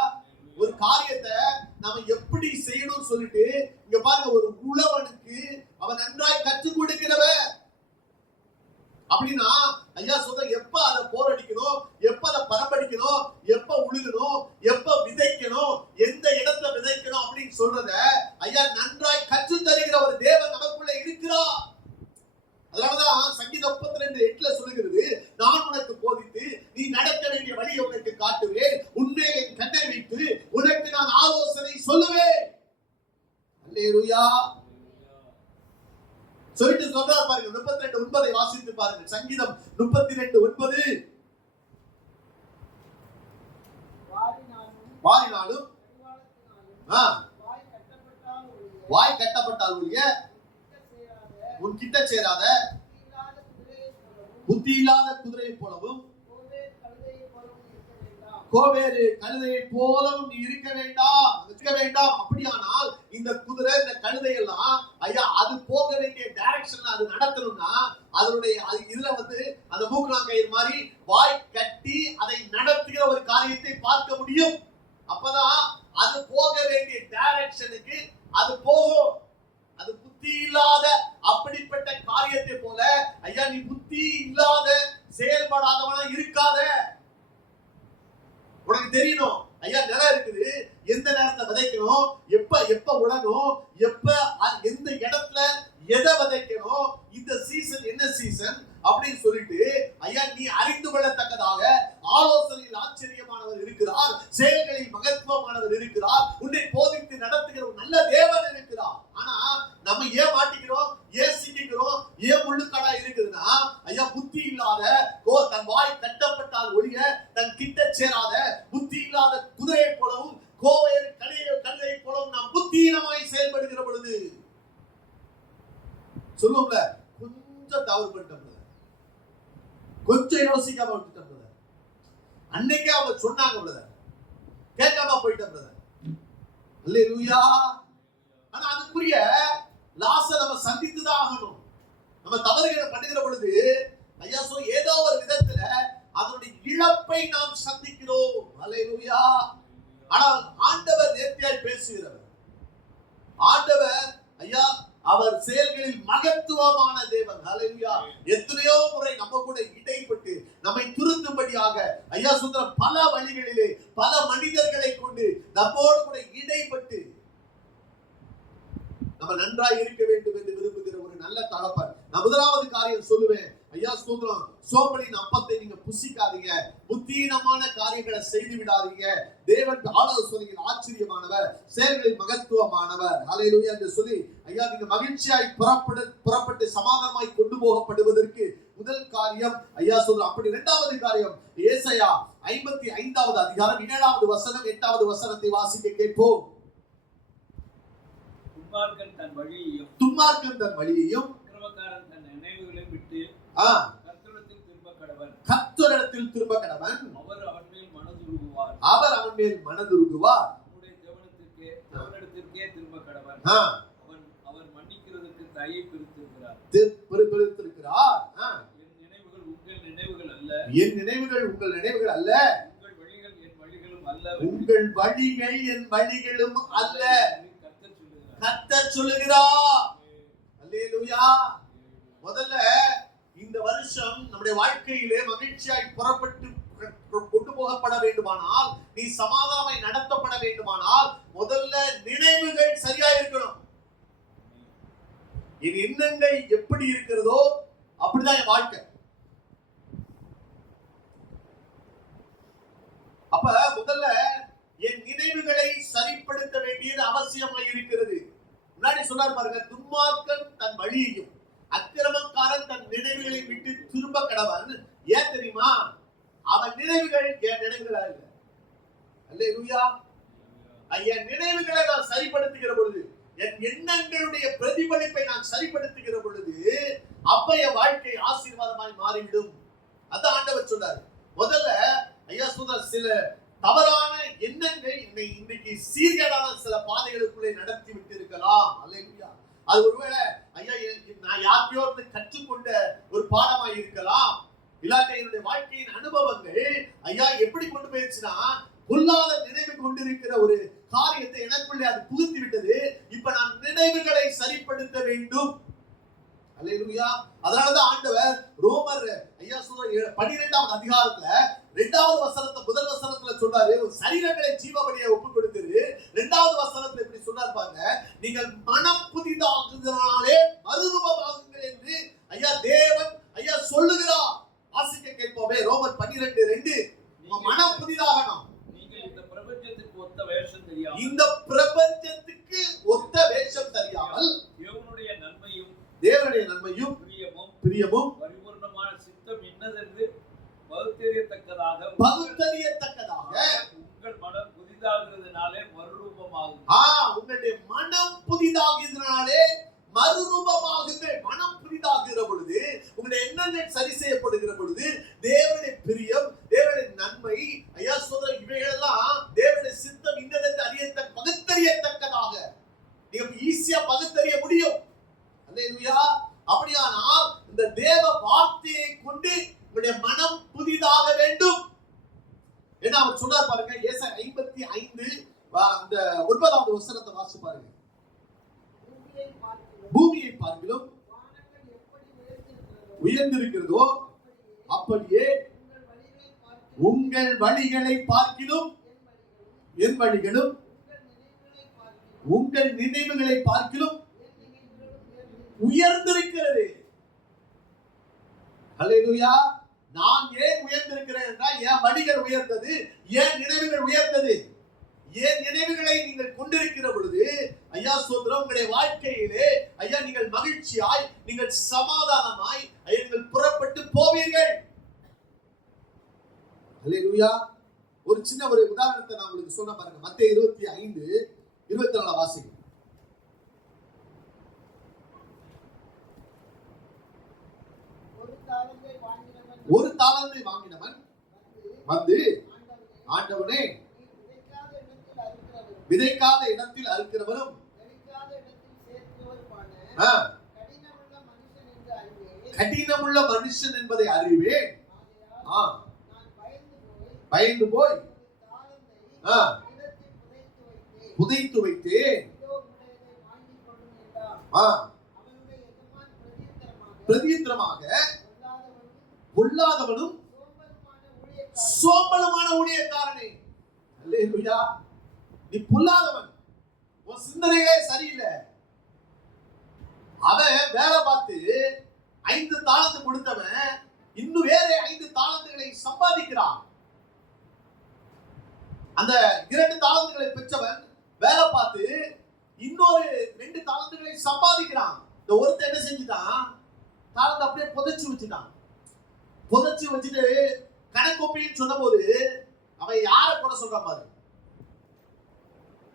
ஒரு காரியத்தை நாம எப்படி செய்யணும்னு சொல்லிட்டு இங்க பாருங்க, ஒரு உழவனுக்கு அவன் நன்றாய் கற்றுக் கொடுக்கிறவர். அப்படின்னா ஐயா சொல்ற எப்ப அதை போரடிக்கணும், எப்ப அதை பரம்படிக்கணும், எப்ப உழுகணும், எப்ப விதைக்கணும், எந்த இடத்துல விதைக்கணும் அப்படின்னு சொல்றத ஐயா நன்றாய் கற்று தருகிறவர் அல்லேலூயா. சொல்லிட்டு சொல்றார் பாருங்க, 32:9 வாசித்து பாருங்க. சங்கீதம் 32:9. வாரினாலும் வாய் கட்டப்பட்டால் ஒழிய உன் கிட்ட சேராத புத்தி இல்லாத குதிரையை போலவும் கோவேறு கழுதையை போலவும் நீ இருக்க வேண்டாம். அப்படியானால் இந்த குதிரை, இந்த கழுதை எல்லாம் ஐயா அது போக வேண்டிய டைரக்ஷன்ல அது நடத்தணும்னா அதனுடைய இதுல அந்த மூக்கணாங்கயிறு மாதிரி வாய் கட்டி அதை நடத்துகிற ஒரு காரியத்தை பார்க்க முடியும். அப்பதான் அது போக வேண்டிய டைரக்ஷனுக்கு அது போகும். அது புத்தி இல்லாத அப்படிப்பட்ட காரியத்தை போல ஐயா நீ புத்தி இல்லாத செயல்படாதவனா இருக்காத. உனக்கு தெரியணும் ஐயா நிலம் இருக்குது, எந்த நேரத்தை விதைக்கணும், எப்ப உடனும், எந்த இடத்துல எதை விதைக்கணும், இந்த சீசன் என்ன சீசன் அப்படின்னு சொல்லிட்டு ஐயா நீ அறிந்து கொள்ளத்தக்கதாக ஆலோசனையில் ஆச்சரியமானவர் இருக்கிறார், செயல்களில் மகத்துவமானவர் இருக்கிறார், உன்னை போதித்து நடத்துகிற ஒரு நல்ல தேவன் இருக்கிறார். ஆனா நம்ம ஏன் மாட்டிக்கிறோம், ஏன் சிக்கிக்கிறோம், ஏன் முள்ளுக்கடா இருக்குதுன்னா ஐயா புத்தி இல்லாத தன் வாய் கட்டப்பட்டால் ஒழிய தன் கிட்ட சேராத புத்தி இல்லாத குதிரையை போலவும் கோவேறு கழுதையை போலவும் நாம் புத்தீனமாய் செயல்படுகிற பொழுது சொல்லுவோம்ல, கொஞ்சம் தவறு பண்ணிட்டோம், கொஞ்சம் யோசிக்காம விட்டுட்டோம், அன்னைக்கே அவங்க சொன்னாங்க, கேட்காம போயிட்டோம். அல்லேலூயா. ஆனா அதுக்குரிய லாஸ நம்ம சந்தித்துதான் ஆகணும். நம்ம தவறுகளை பண்ணுகிற பொழுது ஐயா ஏதோ ஒரு விதத்துல அதனுடைய இழப்பை நாம் சந்திக்கிறோம். அல்லேலூயா. ஆனால் ஆண்டவர் நேர்த்தியாய் பேசுகிறவர். ஆண்டவர் ஐயா அவர் செயல்களில் மகத்துவமான தேவன். அல்லேலூயா. எத்தனையோ முறை நம்ம கூட இடைப்பட்டு நம்மை திருத்தும்படியாக ஐயா சுந்தரம் பல வழிகளிலே பல மனிதர்களை கொண்டு நம்மோடு கூட இடைப்பட்டு நம்ம நன்றாய் இருக்க வேண்டும் என்று விரும்புகிற ஒரு நல்ல தகப்பன். நான் முதலாவது காரியம் சொல்லுவேன், ஐயா ஸ்தோத்திரம், சோம்பலின் அப்பத்தை நீங்க புசிக்காதீங்க, புத்தீனமான காரியங்களை செய்து விடாதீங்க. தேவன் ஆலோசனையில் ஆச்சரியமானவர், செயல்களில் மகத்துவமானவர். அல்லேலூயா என்று சொல்லி ஐயா நீங்க மகிழ்ச்சியாய் புறப்பட்டு சமாதானமாய் கொண்டு போகப்படுவதற்கு முதல் காரியம் ஐயா சொல்ற. அப்படி இரண்டாவது காரியம் ஏசாயா 55வது அதிகாரம் 7வது வசனம் 8வது வசனத்தை வாசிக்க கேட்போம். துன்மார்க்கன் தன் வழியையும் அக்கிரமக்காரன் தன் நினைவுகளையும் விட்டு கர்த்தரிடத்தில் திரும்ப கடவன். அவர் அவன் மேல் மனதுருகுவார். நம்முடைய தேவனிடத்திற்கே திரும்ப கடவன். அவர் மன்னிக்கிறதுக்கு தயை பிரித்திருக்கிறார். என் நினைவுகள் உங்கள் நினைவுகள் அல்ல. உங்கள் வழிகள் என் வழிகளும் அல்ல. கர்த்தர் சொல்லுகிறார். அல்லேலூயா. முதல்ல இந்த வருஷம் நம்முடைய வாழ்க்கையிலே மகிழ்ச்சியாய் புறப்பட்டு கொண்டு போகப்பட வேண்டுமானால், நீ சமாதானமாய் நடத்தப்பட வேண்டுமானால் முதல்ல நினைவுகள் சரியா இருக்கணும். என் எண்ணங்கள் எப்படி இருக்கிறதோ அப்படிதான் என் வாழ்க்கை. அப்ப முதல்ல என் நினைவுகளை சரிப்படுத்த வேண்டியது அவசியமாக இருக்கிறது. முன்னாடி சொன்னார் பாருங்க, துன்மார்க்கன் தன் வழியையும் அக்கிரமக்காரன் தன் நினைவுகளை விட்டு திரும்ப கடவன். ஏன் தெரியுமா? அவன் நினைவுகள் என் நினைவுகளா இல்லை. அல்லேலூயா. என் நினைவுகளை நான் சரிப்படுத்துகிற பொழுது, என் எண்ணங்களுடைய பிரதிபலிப்பை நான் சரிப்படுத்துகிற பொழுது அப்ப என் வாழ்க்கை ஆசீர்வாதமாய் மாறிவிடும். அதான் ஆண்டவர் சொன்னார். முதல்ல ஐயா சொல்ற சில தவறான எண்ணங்கள் என்னை இன்றைக்கு சீர்கேடான சில பாதைகளுக்குள்ளே நடத்தி விட்டு இருக்கலாம். அல்லேலூயா. அது ஒருவேளை ஐயா நான் யாரையோ கற்றுக்கொண்ட ஒரு பாடமாய் இருக்கலாம். இல்லாட்டி என்னுடைய வாழ்க்கையின் அனுபவங்கள் ஐயா எப்படி கொண்டு போயிருச்சுன்னா, பொல்லாத நினைவு கொண்டிருக்கிற ஒரு காரியத்தை எனக்குள்ளே அது புகுத்தி விட்டது. இப்ப நான் நினைவுகளை சரிப்படுத்த வேண்டும். அல்லேலூயா. அதனாலதான் ஆண்டவர் ரோமர் ஐயா சொல்ற 12வது அதிகாரத்துல 2வது வசனத்தை முதல் வசனத்துல சொல்றாரு, சரீரங்களை ஜீவபலியா ஒப்பு கொடுக்கிறது. 2வது வசனத்துல இப்படி சொல்றாரு பாருங்க, நீங்கள் மனம் புதிதாகுதனாலே மறுரூபமாகுங்கள் என்று ஐயா தேவன் ஐயா சொல்லுகிறார். வாசிக்க கேட்போமே. ரோமர் 12:2. மனம் புதிதாகணும். நீங்கள் இந்த பிரபஞ்சத்துக்கு ஒத்த வேஷம் தெரியாமல், இந்த பிரபஞ்சத்துக்கு ஒத்த வேஷம் தெரியாமல் பிரியமும் பரிபூர்ணமான சித்தம் இன்னதென்று பகுத்தறியத்தக்கதாக உங்கள் மனம் புதிதாகிறதுனாலே மறுரூபமாகும். உங்களுடைய மனம் புதிதாகிறதுனாலே மறுரூபமாகுங்கள். மனம் புதிதாகிற பொழுது, உங்களுடைய எண்ணங்கள் சரி செய்யப்படுகிற பொழுது, தேவனுடைய பிரியம், தேவனுடைய நன்மை, ஐயா சொல்ற இவைகளெல்லாம் தேவனுடைய சித்தம் இன்னதென்று பகுத்தறியத்தக்கதாக நீங்க ஈஸியா பகுத்தறிய முடியும். அல்லேலூயா. அப்படியானால் இந்த தேவ வார்த்தையை கொண்டு உங்களுடைய மனம் புதிதாக வேண்டும். ஏன்னா அவர் சொன்னார் பாருங்க, ஏசாயா 55 அந்த 9வது வசனத்தை வாசி பாருங்க. பூமியை பார்க்கிலும் உயர்ந்திருக்கிறதோ அப்படியே உங்கள் வழிகளை பார்க்கிலும் என் வழிகளும் உங்கள் நினைவுகளை பார்க்கிலும் உயர்ந்திருக்கிறது. அல்லேலூயா. நான் ஏன் உயர்ந்திருக்கிறேன் என்றால் என் வழிகள் உயர்ந்தது, என் நினைவுகள் உயர்ந்தது. என் நினைவுகளை நீங்கள் கொண்டிருக்கிற பொழுது ஐயா சொல்றோம், உங்களுடைய வாழ்க்கையிலே ஐயா நீங்கள் மகிழ்ச்சியாய், நீங்கள் சமாதானமாய் ஐயா நீங்கள் புறப்பட்டு போவீர்கள். அல்லேலூயா. ஒரு சின்ன ஒரு உதாரணத்தை நான் உங்களுக்கு சொன்ன பாருங்க. மத்தேயு 25:24 வாசிங்க. ஒரு தாலந்தை வாங்கினவன் வந்து, ஆண்டவனே, விதைக்காத இடத்தில் அறுக்கிறவரும் கடினமுள்ள மனுஷன் என்பதை அறிவேன். பயந்து போய் புதைத்து வைத்தேன். பிரதியுத்தரமாக பொல்லாதவனும் சோம்பலுமான ஊழியக்காரனே. அல்லேலூயா. நீ பொல்லாதவன், உன் சிந்தனைகளே சரியில்லை. அவன் வேலை பார்த்து 5 தாலந்து கொடுத்தவன் இன்னும் வேற 5 தாலந்துகளை சம்பாதிக்கிறான். அந்த 2 தாலந்துகளை பெற்றவன் வேலை பார்த்து இன்னொரு 2 தாலந்துகளை சம்பாதிக்கிறான். இந்த ஒருத்தன் என்ன செஞ்சுட்டான், தாளத்தை அப்படியே புதைச்சு வச்சுட்டான். புதைச்சு வச்சுட்டு கணக்கொப்பின்னு சொன்ன போது அவன் யாரை கூட சொல்றான் பாரு.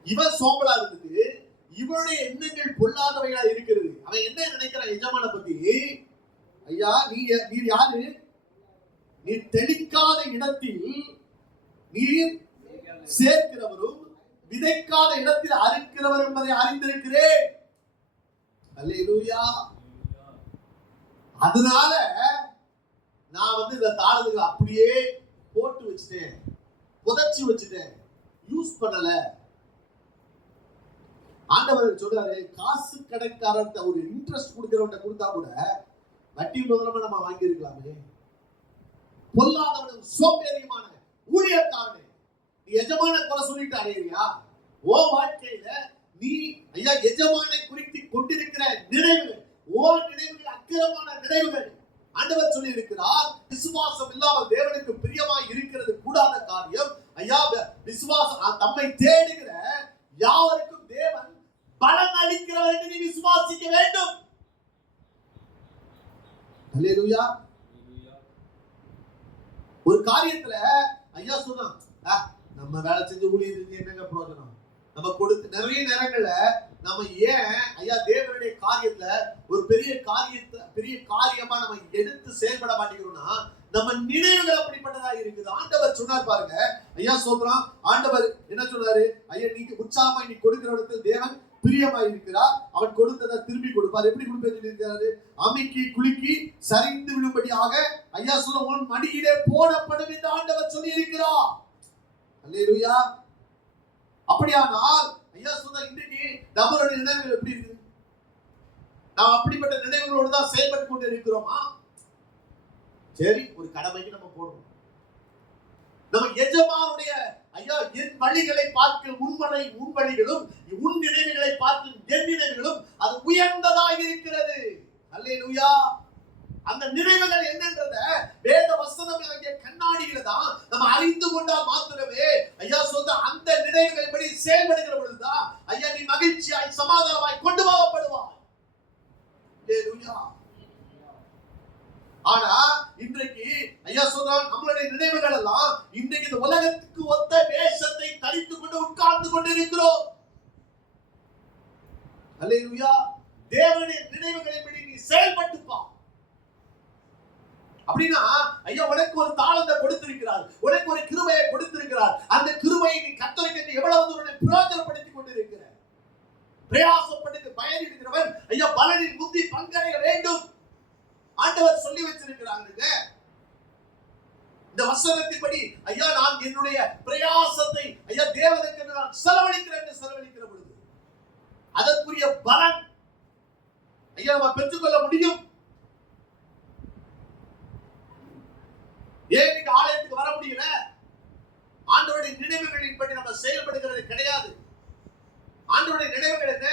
இவன் சோம்பலா இருக்குது, இவனுடைய எண்ணங்கள் பொல்லாதவைகளா இருக்கிறது. அவன் என்ன நினைக்கிறான் எஜமான பத்தி, ஐயா நீர் யாரு, நீர் தெளிக்காத இடத்தில் நீர் சேர்க்கிறவரும் விதைக்காத இடத்தில் அறுக்கிறவர் என்பதை அறிந்திருக்கிறேன். அல்லேலூயா. அதனால நான் இந்த தாளத்துகளை அப்படியே போட்டு வச்சுட்டேன், புதைச்சு வச்சுட்டேன், யூஸ் பண்ணல. ஆண்டவர் சொல்றாரு, காசு கடைக்காரர்கிட்ட ஒரு இன்ட்ரெஸ்ட் கொடுக்கிறவன்ட்ட கொடுத்தா கூட வட்டி முதலமா நம்ம வாங்கி இருக்கலாமே. பொல்லாதவனும் சோம்பேறியுமான ஊழியக்காரனே, நீ எஜமான குறை சொல்லிட்டு அடையிறியா? ஓ வாழ்க்கையில நீ ஐயா எஜமானை குறித்து கொண்டிருக்கிற நினைவுகள், ஓ நினைவுகள் அக்கிரமான நினைவுகள். ஆண்டவர் சொல்லி இருக்கிறார், விசுவாசம் இல்லாமல் தேவனுக்கு பிரியமாய் இருக்கிறது கூடாத காரியம். ஐயா விசுவாசம் தம்மை தேடுகிற யாவருக்கும் தேவன் பலன் அளிக்கிறவர் என்று நீ விசுவாசிக்க வேண்டும். அல்லேலூயா. ஒரு காரியத்துல ஐயா சொன்னான், நம்ம வேலை செஞ்சு ஊழியர் என்னங்க பிரயோஜனம், நம்ம கொடுத்து நிறைய நேரங்கள்ல நம்ம ஏன் ஐயா தேவனுடைய காரியத்துல ஒரு பெரிய காரியமா நம்ம எடுத்து செயல்பட மாட்டேங்கிறோம்னா நம்ம நினைவுகள் அப்படிப்பட்டதா இருக்குது. ஆண்டவர் சொன்னார் பாருங்க, ஐயா சொல்றான், ஆண்டவர் என்ன சொன்னாரு, ஐயா நீங்க உற்சாகமா நீ கொடுக்கிற இடத்துல தேவன் பிரியமாய் இருக்கிறார், அவன் கொடுத்ததை திரும்பி கொடுப்பார். எப்படி கொடுப்பேன்னு இருக்கிறாரு, அமிக்கி குலுக்கி சரிந்து விடும்படியாக ஐயா சொல்ல உன் மடியிலே போடப்படும் என்று ஆண்டவர் சொல்லி இருக்கிறார். அல்லேலூயா. அப்படியானால் ஐயா சொன்ன இன்றைக்கு நம்மளுடைய நினைவுகள் எப்படி இருக்கு? நாம் அப்படிப்பட்ட நினைவுகளோடு தான் செயல்பட்டு கொண்டு இருக்கிறோமா? சரி, ஒரு கடமைக்கு நம்ம போடுறோம். நம்ம எஜமானுடைய ஐயா என் வழிகளை பார்க்க உன் வழிகளும் உன் நினைவுகளை பார்க்க என் நினைவுகளும் அது உயர்ந்ததாக இருக்கிறது. அல்லேலூயா. அந்த நினைவுகள் என்னன்றத வேத வசனம் கண்ணாடியில தான் நம்ம அறிந்து கொண்டால் மாத்திரமே ஐயா சொல்ற அந்த நினைவுகள் படி செயல்படுகிற பொழுதுதான் ஐயா நீ மகிழ்ச்சியாய் சமாதானமாய் கொண்டு போகப்படுவாய். அல்லேலூயா. ஆனா இன்றைக்கு ஐயா சொல்றாங்க, நம்மளுடைய நினைவுகள் எல்லாம் இன்றைக்கு இந்த உலகத்துக்கு ஒத்த வேஷத்தை தரித்துக் கொண்டு உட்கார்ந்து கொண்டிருக்கிறோம். அல்லேலூயா. தேவனுடைய நினைவுகளின்படி நீ செயல்பட்டுப்பா. அப்படின்னா ஐயா உனக்கு ஒரு தாளந்தை கொடுத்திருக்கிறார், உனக்கு ஒரு கிருபையை கொடுத்திருக்கிறார். அந்த கிருபையை நீ கர்த்தருக்கு எவ்வளவு தூரம் பிரயோஜனப்படுத்திக் கொண்டிருக்கிற, பிரயாசப்பட்டு பயனிடுகிறவன் ஐயா பலனில் முந்தி பங்கடைய வேண்டும் ஆண்டவர் சொல்லி வச்சிருக்கிறாங்க. இந்த வசனத்தின்படி ஐயா நான் என்னுடைய பிரயாசத்தை ஐயா தேவனுக்கு நான் செலவழிக்கிற பொழுது அதற்குரிய பலன் ஐயா நம்ம பெற்றுக்கொள்ள முடியும். ஏன் இன்னைக்கு ஆலயத்துக்கு வர முடியல? ஆண்டவருடைய நினைவுகளின்படி நம்ம செயல்படுகிறது கிடையாது. ஆண்டவருடைய நினைவுகள் என்ன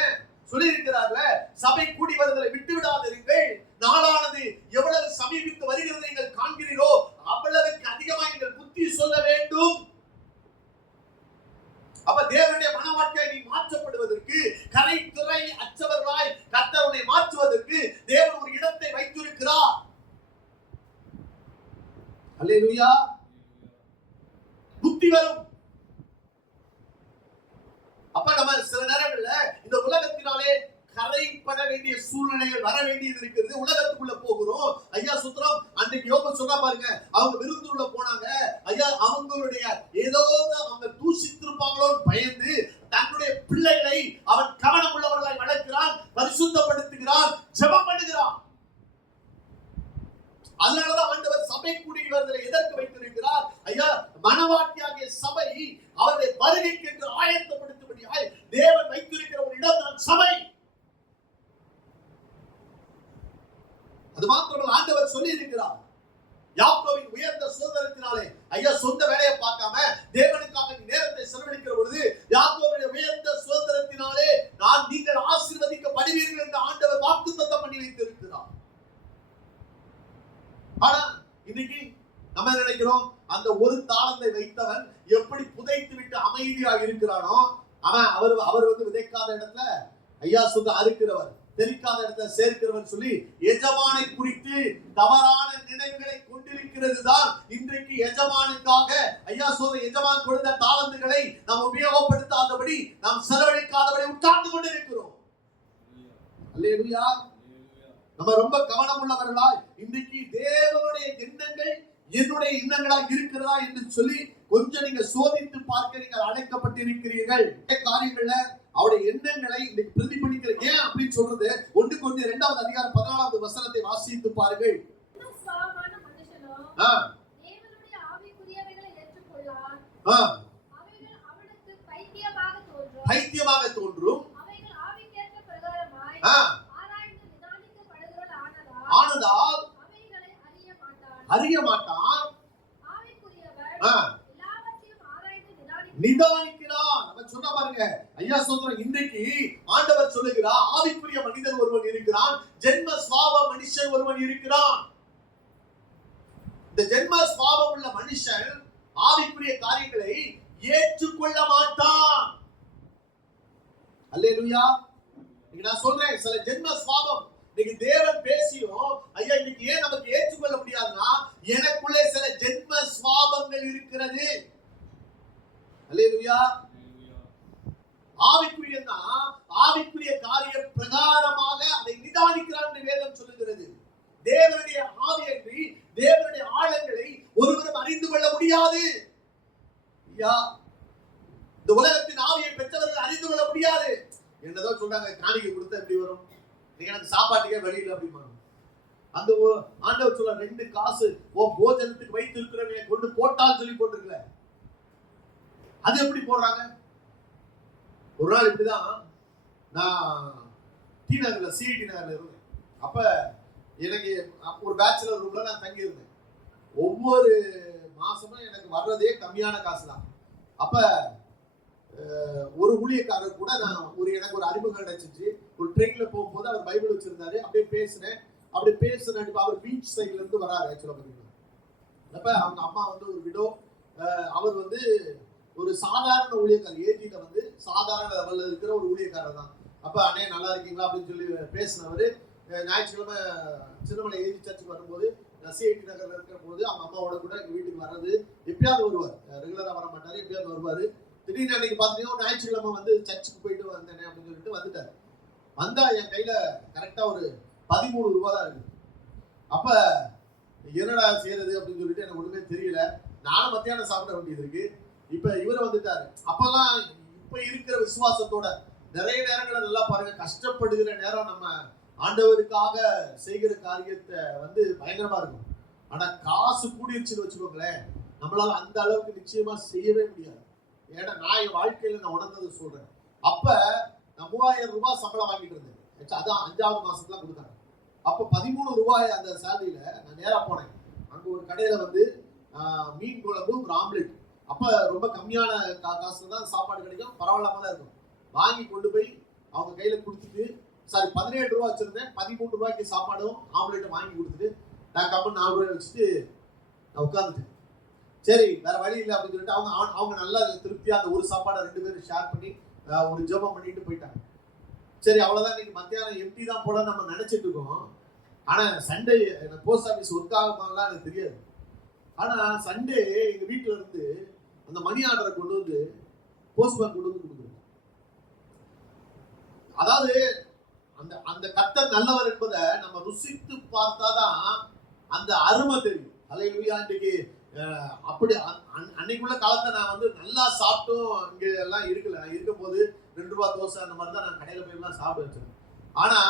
சொல்லி இருக்கிறார்ல, சபை கூடி வருவதை விட்டு விடாதிருங்கள், நாளானது எவ்வளவு சமீபித்து வருகிறதை நீங்கள் காண்கிறீரோ அவ்வளவுக்கு அதிகமாக நீங்கள் புத்தி சொல்ல வேண்டும். அப்ப தேவனுடைய மனவாழ்க்கை நீ மாற்றப்படுவதற்கு, கரை திரை அச்சவர்களாய் கர்த்தர் உன்னை மாற்றுவதற்கு தேவன் ஒரு இடத்தை வைத்திருக்கிறார். அல்லேலூயா. புத்தி வரும். அப்ப நம்ம சில நேரங்கள்ல இந்த உலகத்தினாலே கரைப்பட வேண்டிய சூழ்நிலைகள் வர வேண்டியது இருக்கிறது. உலகத்துக்குள்ள போகிறோம். ஐயா சுத்திரம் அன்றைக்கு யோபு சொல்றா பாருங்க, அவங்க விருந்துக்குள்ள போனாங்க. ஐயா அவங்களுடைய ஏதோ அவங்க தூஷித்திருப்பாங்களோன்னு பயந்து தன்னுடைய பிள்ளைகளை அவன் கவனம் உள்ளவர்களாய் வளர்க்கிறான், பரிசுத்தப்படுத்துகிறான், ஜெபம் பண்ணுகிறான். அதனாலதான் ஆண்டவர் சபை கூடி வருவதை எதற்கு வைத்திருக்கிறார்? ஐயா மனவாட்டியாகிய சபை அவருடைய வருகைக்கு என்று ஆயத்தப்படுத்தும்படியாய் தேவன் வைத்திருக்கிற ஒரு இடம் தான் சபை. அது மாத்திரமல்ல, ஆண்டவர் சொல்லி இருக்கிறார், யாக்கோபின் உயர்ந்த சுதந்திரத்தினாலே ஐயா சொந்த வேலையை பார்க்காம தேவனுக்காக நேரத்தை செலவழிக்கிற பொழுது யாக்கோபின் உயர்ந்த சுதந்திரத்தினாலே நீங்கள் ஆசீர்வதிக்கப்படுவீர்கள் என்று ஆண்டவர் வாக்குத்தத்தம் பண்ணி வைத்திருக்கிறார். ஆனா இன்னைக்கு நம்ம நினைக்கிறோம், அந்த ஒரு தாளந்தை வைத்தவன் எப்படி புதைத்து விட்டு அமைதியாக இருக்கிறானோ அவர் வந்து விதைக்காத இடத்துல ஐயா சொல்ல அறுக்கிறவர், தெளிக்காத இடத்துல சேர்க்கிறவர் சொல்லி எஜமானை குறித்து தவறான நினைவுகளை கொண்டிருக்கிறது தான் இன்றைக்கு எஜமானுக்காக ஐயா சொல்ற எஜமான் கொடுத்த தாளந்துகளை நாம் உபயோகப்படுத்தாதபடி, நாம் செலவழிக்காதபடி உட்கார்ந்து கொண்டிருக்கிறோம். அல்லேலூயா. நம்ம ரொம்ப கவனம் உள்ளவர்களாய் இன்றைக்கு தேவனுடைய எண்ணங்கள் என்னுடைய எண்ணங்களா இருக்கிறதா என்று சொல்லி கொஞ்சம் நீங்க சோதித்து பார்க்க நீங்கள் அழைக்கப்பட்டிருக்கிறீர்கள். காரியங்கள்ல அவருடைய எண்ணங்களை இன்னைக்கு பிரதிபலிக்கிற. ஏன் அப்படின்னு சொல்றது? 1 2வது அதிகாரம் 14வது வசனத்தை வாசித்து பாருங்கள். தேவனுடைய ஆவிக்குரியவைகளை ஏற்றுக்கொள்ளார். அவைகள் அவனுக்கு பைத்தியமாக தோன்றும். அவைகள் ஆவிக்கேற்ற பிரகாரமாய் ஆராய்ந்து நிதானிக்கப்படுகிறவள் ஆனதால் அவைகளை அறிய மாட்டான். ஆவிக்குரியவர் எல்லாவற்றையும் ஆராய்ந்து நிதானிக்கிறான். நம்ம சொன்ன பாருங்க ஐயா சொல்றோம், இன்றைக்கு ஆண்டவர் சொல்லுகிறார், ஆவிக்குரிய மனிதன் ஒருவன் இருக்கிறான், ஜென்ம சுபாவ மனுஷன் ஒருவன் இருக்கிறான். இந்த ஜென்ம சுபாவம் உள்ள மனுஷன் ஆவிக்குரிய காரியங்களை ஏற்றுக்கொள்ள மாட்டான். அல்லேலூயா. இன்னைக்கு நான் சொல்றேன், சில ஜென்ம சுபாவம் இன்னைக்கு தேவன் பேசியும் ஐயா இன்னைக்கு ஏன் நமக்கு ஏற்றுக்கொள்ள முடியாதுன்னா, எனக்குள்ளே சில ஜென்ம சுபாவங்கள் இருக்கிறது. அல்லேலூயா. ஆவிக்குரியன்னா ஆவிக்குரிய காரிய பிரகாரமாக அதை நிதானிக்கிறான் என்று வேதம் சொல்லுகிறது. தேவனுடைய ஆவியன்றி தேவனுடைய ஆழங்களை ஒருவரும் அறிந்து கொள்ள முடியாது. இந்த உலகத்தின் ஆவியை பெற்றவர்கள் அறிந்து கொள்ள முடியாது. என்னதான் சொல்றாங்க, காணிக்கை கொடுத்தா எப்படி வரும், நீங்க எனக்கு சாப்பாட்டுக்கே வெளியில அப்படிமா. அந்த ஆண்டவர் சொல்ல 2 காசு போஜனத்துக்கு வைத்து இருக்கிறவங்க கொண்டு போட்டால் சொல்லி போட்டிருக்கல. அது எப்படி போடுறாங்க? ஒரு நாள் இப்படிதான் நான் டி நகர்ல சிஐடி நகர்ல இருந்தேன். அப்ப எனக்கு ஒரு பேச்சுலர் ரூம்ல நான் தங்கி இருந்தேன். ஒவ்வொரு மாசமும் எனக்கு வர்றதே கம்மியான காசு தான். அப்ப ஒரு ஊழியக்காரர் கூட நான் எனக்கு ஒரு அறிமுகம் கிடைச்சிச்சு. ஒரு ட்ரெயின்ல போகும்போது அவர் பைபிள் வச்சிருந்தாரு. அப்படியே பேசுறேன். அவர் பீச் சைட்ல இருந்து வராரு. ஆக்சுவலா பாத்தீங்கன்னா அப்ப அவங்க அம்மா வந்து ஒரு விடோ. அவர் வந்து ஒரு சாதாரண ஊழியக்காரர், ஏஜில வந்து சாதாரண லெவல்ல இருக்கிற ஒரு ஊழியக்காரர் தான். அப்ப அண்ணே நல்லா இருக்கீங்களா அப்படின்னு சொல்லி பேசினவர் ஞாயிற்றுக்கிழமை சின்னமலை ஏஜி சர்ச்சுக்கு வரும்போது சிஐடி நகர்ல இருக்கிற போது அவங்க அம்மாவோட கூட எங்க வீட்டுக்கு வர்றது எப்பயாவது வருவார், ரெகுலரா வர மாட்டாரு, எப்பயாவது வருவாரு. திடீர்னு அன்னைக்கு பாத்தீங்கன்னா ஞாயிற்றுக்கிழமை வந்து சர்ச்சுக்கு போயிட்டு வந்தேனே அப்படின்னு சொல்லிட்டு வந்துட்டாரு. வந்தா என் கையில கரெக்டா ஒரு 13 ரூபாய் தான் இருக்கு. அப்ப என்னடா செய்யறது அப்படின்னு சொல்லிட்டு எனக்கு ஒண்ணுமே தெரியல. நானும் மத்தியானம் சாப்பிட வேண்டியது இருக்கு. இப்ப இவர் வந்துட்டாரு. அப்பெல்லாம் இப்ப இருக்கிற விசுவாசத்தோட நிறைய நேரங்களை நல்லா பாருங்க, கஷ்டப்படுகிற நேரம் நம்ம ஆண்டவருக்காக செய்கிற காரியத்தை வந்து பயங்கரமா இருக்கும். ஆனா காசு கூடிருச்சுன்னு வச்சுக்கோங்களேன், நம்மளால அந்த அளவுக்கு நிச்சயமா செய்யவே முடியாது. ஏன்னா நான் என் வாழ்க்கையில நான் உணர்ந்ததை சொல்றேன். அப்ப நான் 3000 ரூபாய் சம்பளம் வாங்கிட்டு இருந்தேன். அதான் 5வது மாசத்துல கொடுத்தாங்க. அப்ப 13 ரூபாய் அந்த சேலரியில நான் நேரா போனேன். அங்க ஒரு கடையில வந்து மீன் குழம்பு ஒரு ஆம்லெட், அப்ப ரொம்ப கம்மியான காசுல தான் சாப்பாடு கிடைக்கும், பரவாயில்லாம தான் இருக்கும். வாங்கி கொண்டு போய் அவங்க கையில கொடுத்துட்டு, சாரி 17 ரூபாய் வச்சிருந்தேன், 13 ரூபாய்க்கு சாப்பாடும் ஆம்லெட்டும் வாங்கி கொடுத்துட்டு நான் கம்மன் 4 ரூபாய் வச்சுட்டு நான் உட்காந்துட்டேன். சரி வேற வழி இல்லை அப்படின்னு சொல்லிட்டு அவங்க நல்லா திருப்தியா அந்த ஒரு சாப்பாடை 2 பேரும் ஷேர் பண்ணி ஒரு ஜெபம் பண்ணிட்டு போயிட்டாங்க. சரி அவ்வளவுதான், இன்னைக்கு மத்தியானம் எம்டி தான் போல நம்ம நினைச்சிட்டு இருக்கோம். ஆனா சண்டே போஸ்ட் ஆபீஸ் ஒர்க் ஆகுமாலாம் எனக்கு தெரியாது. ஆனா சண்டே எங்க வீட்டுல இருந்து அந்த மணி ஆர்டரை கொண்டு வந்து போஸ்ட்மேன் கொண்டு வந்து கொடுக்குறோம். அதாவது அந்த அந்த கர்த்தர் நல்லவர் என்பதை நம்ம ருசித்து பார்த்தாதான் அந்த அருமை தெரியும். அல்லேலூயா. இன்னைக்கு அப்படி அன்னைக்குள்ள காலத்தை நான் வந்து நல்லா சாப்பிட்டும் இங்க எல்லாம் இருக்கல. நான் இருக்கும் போது 2 ரூபாய் தோசை அந்த மாதிரி தான் நான் கடையில போய் எல்லாம் சாப்பிட வச்சேன். ஆனா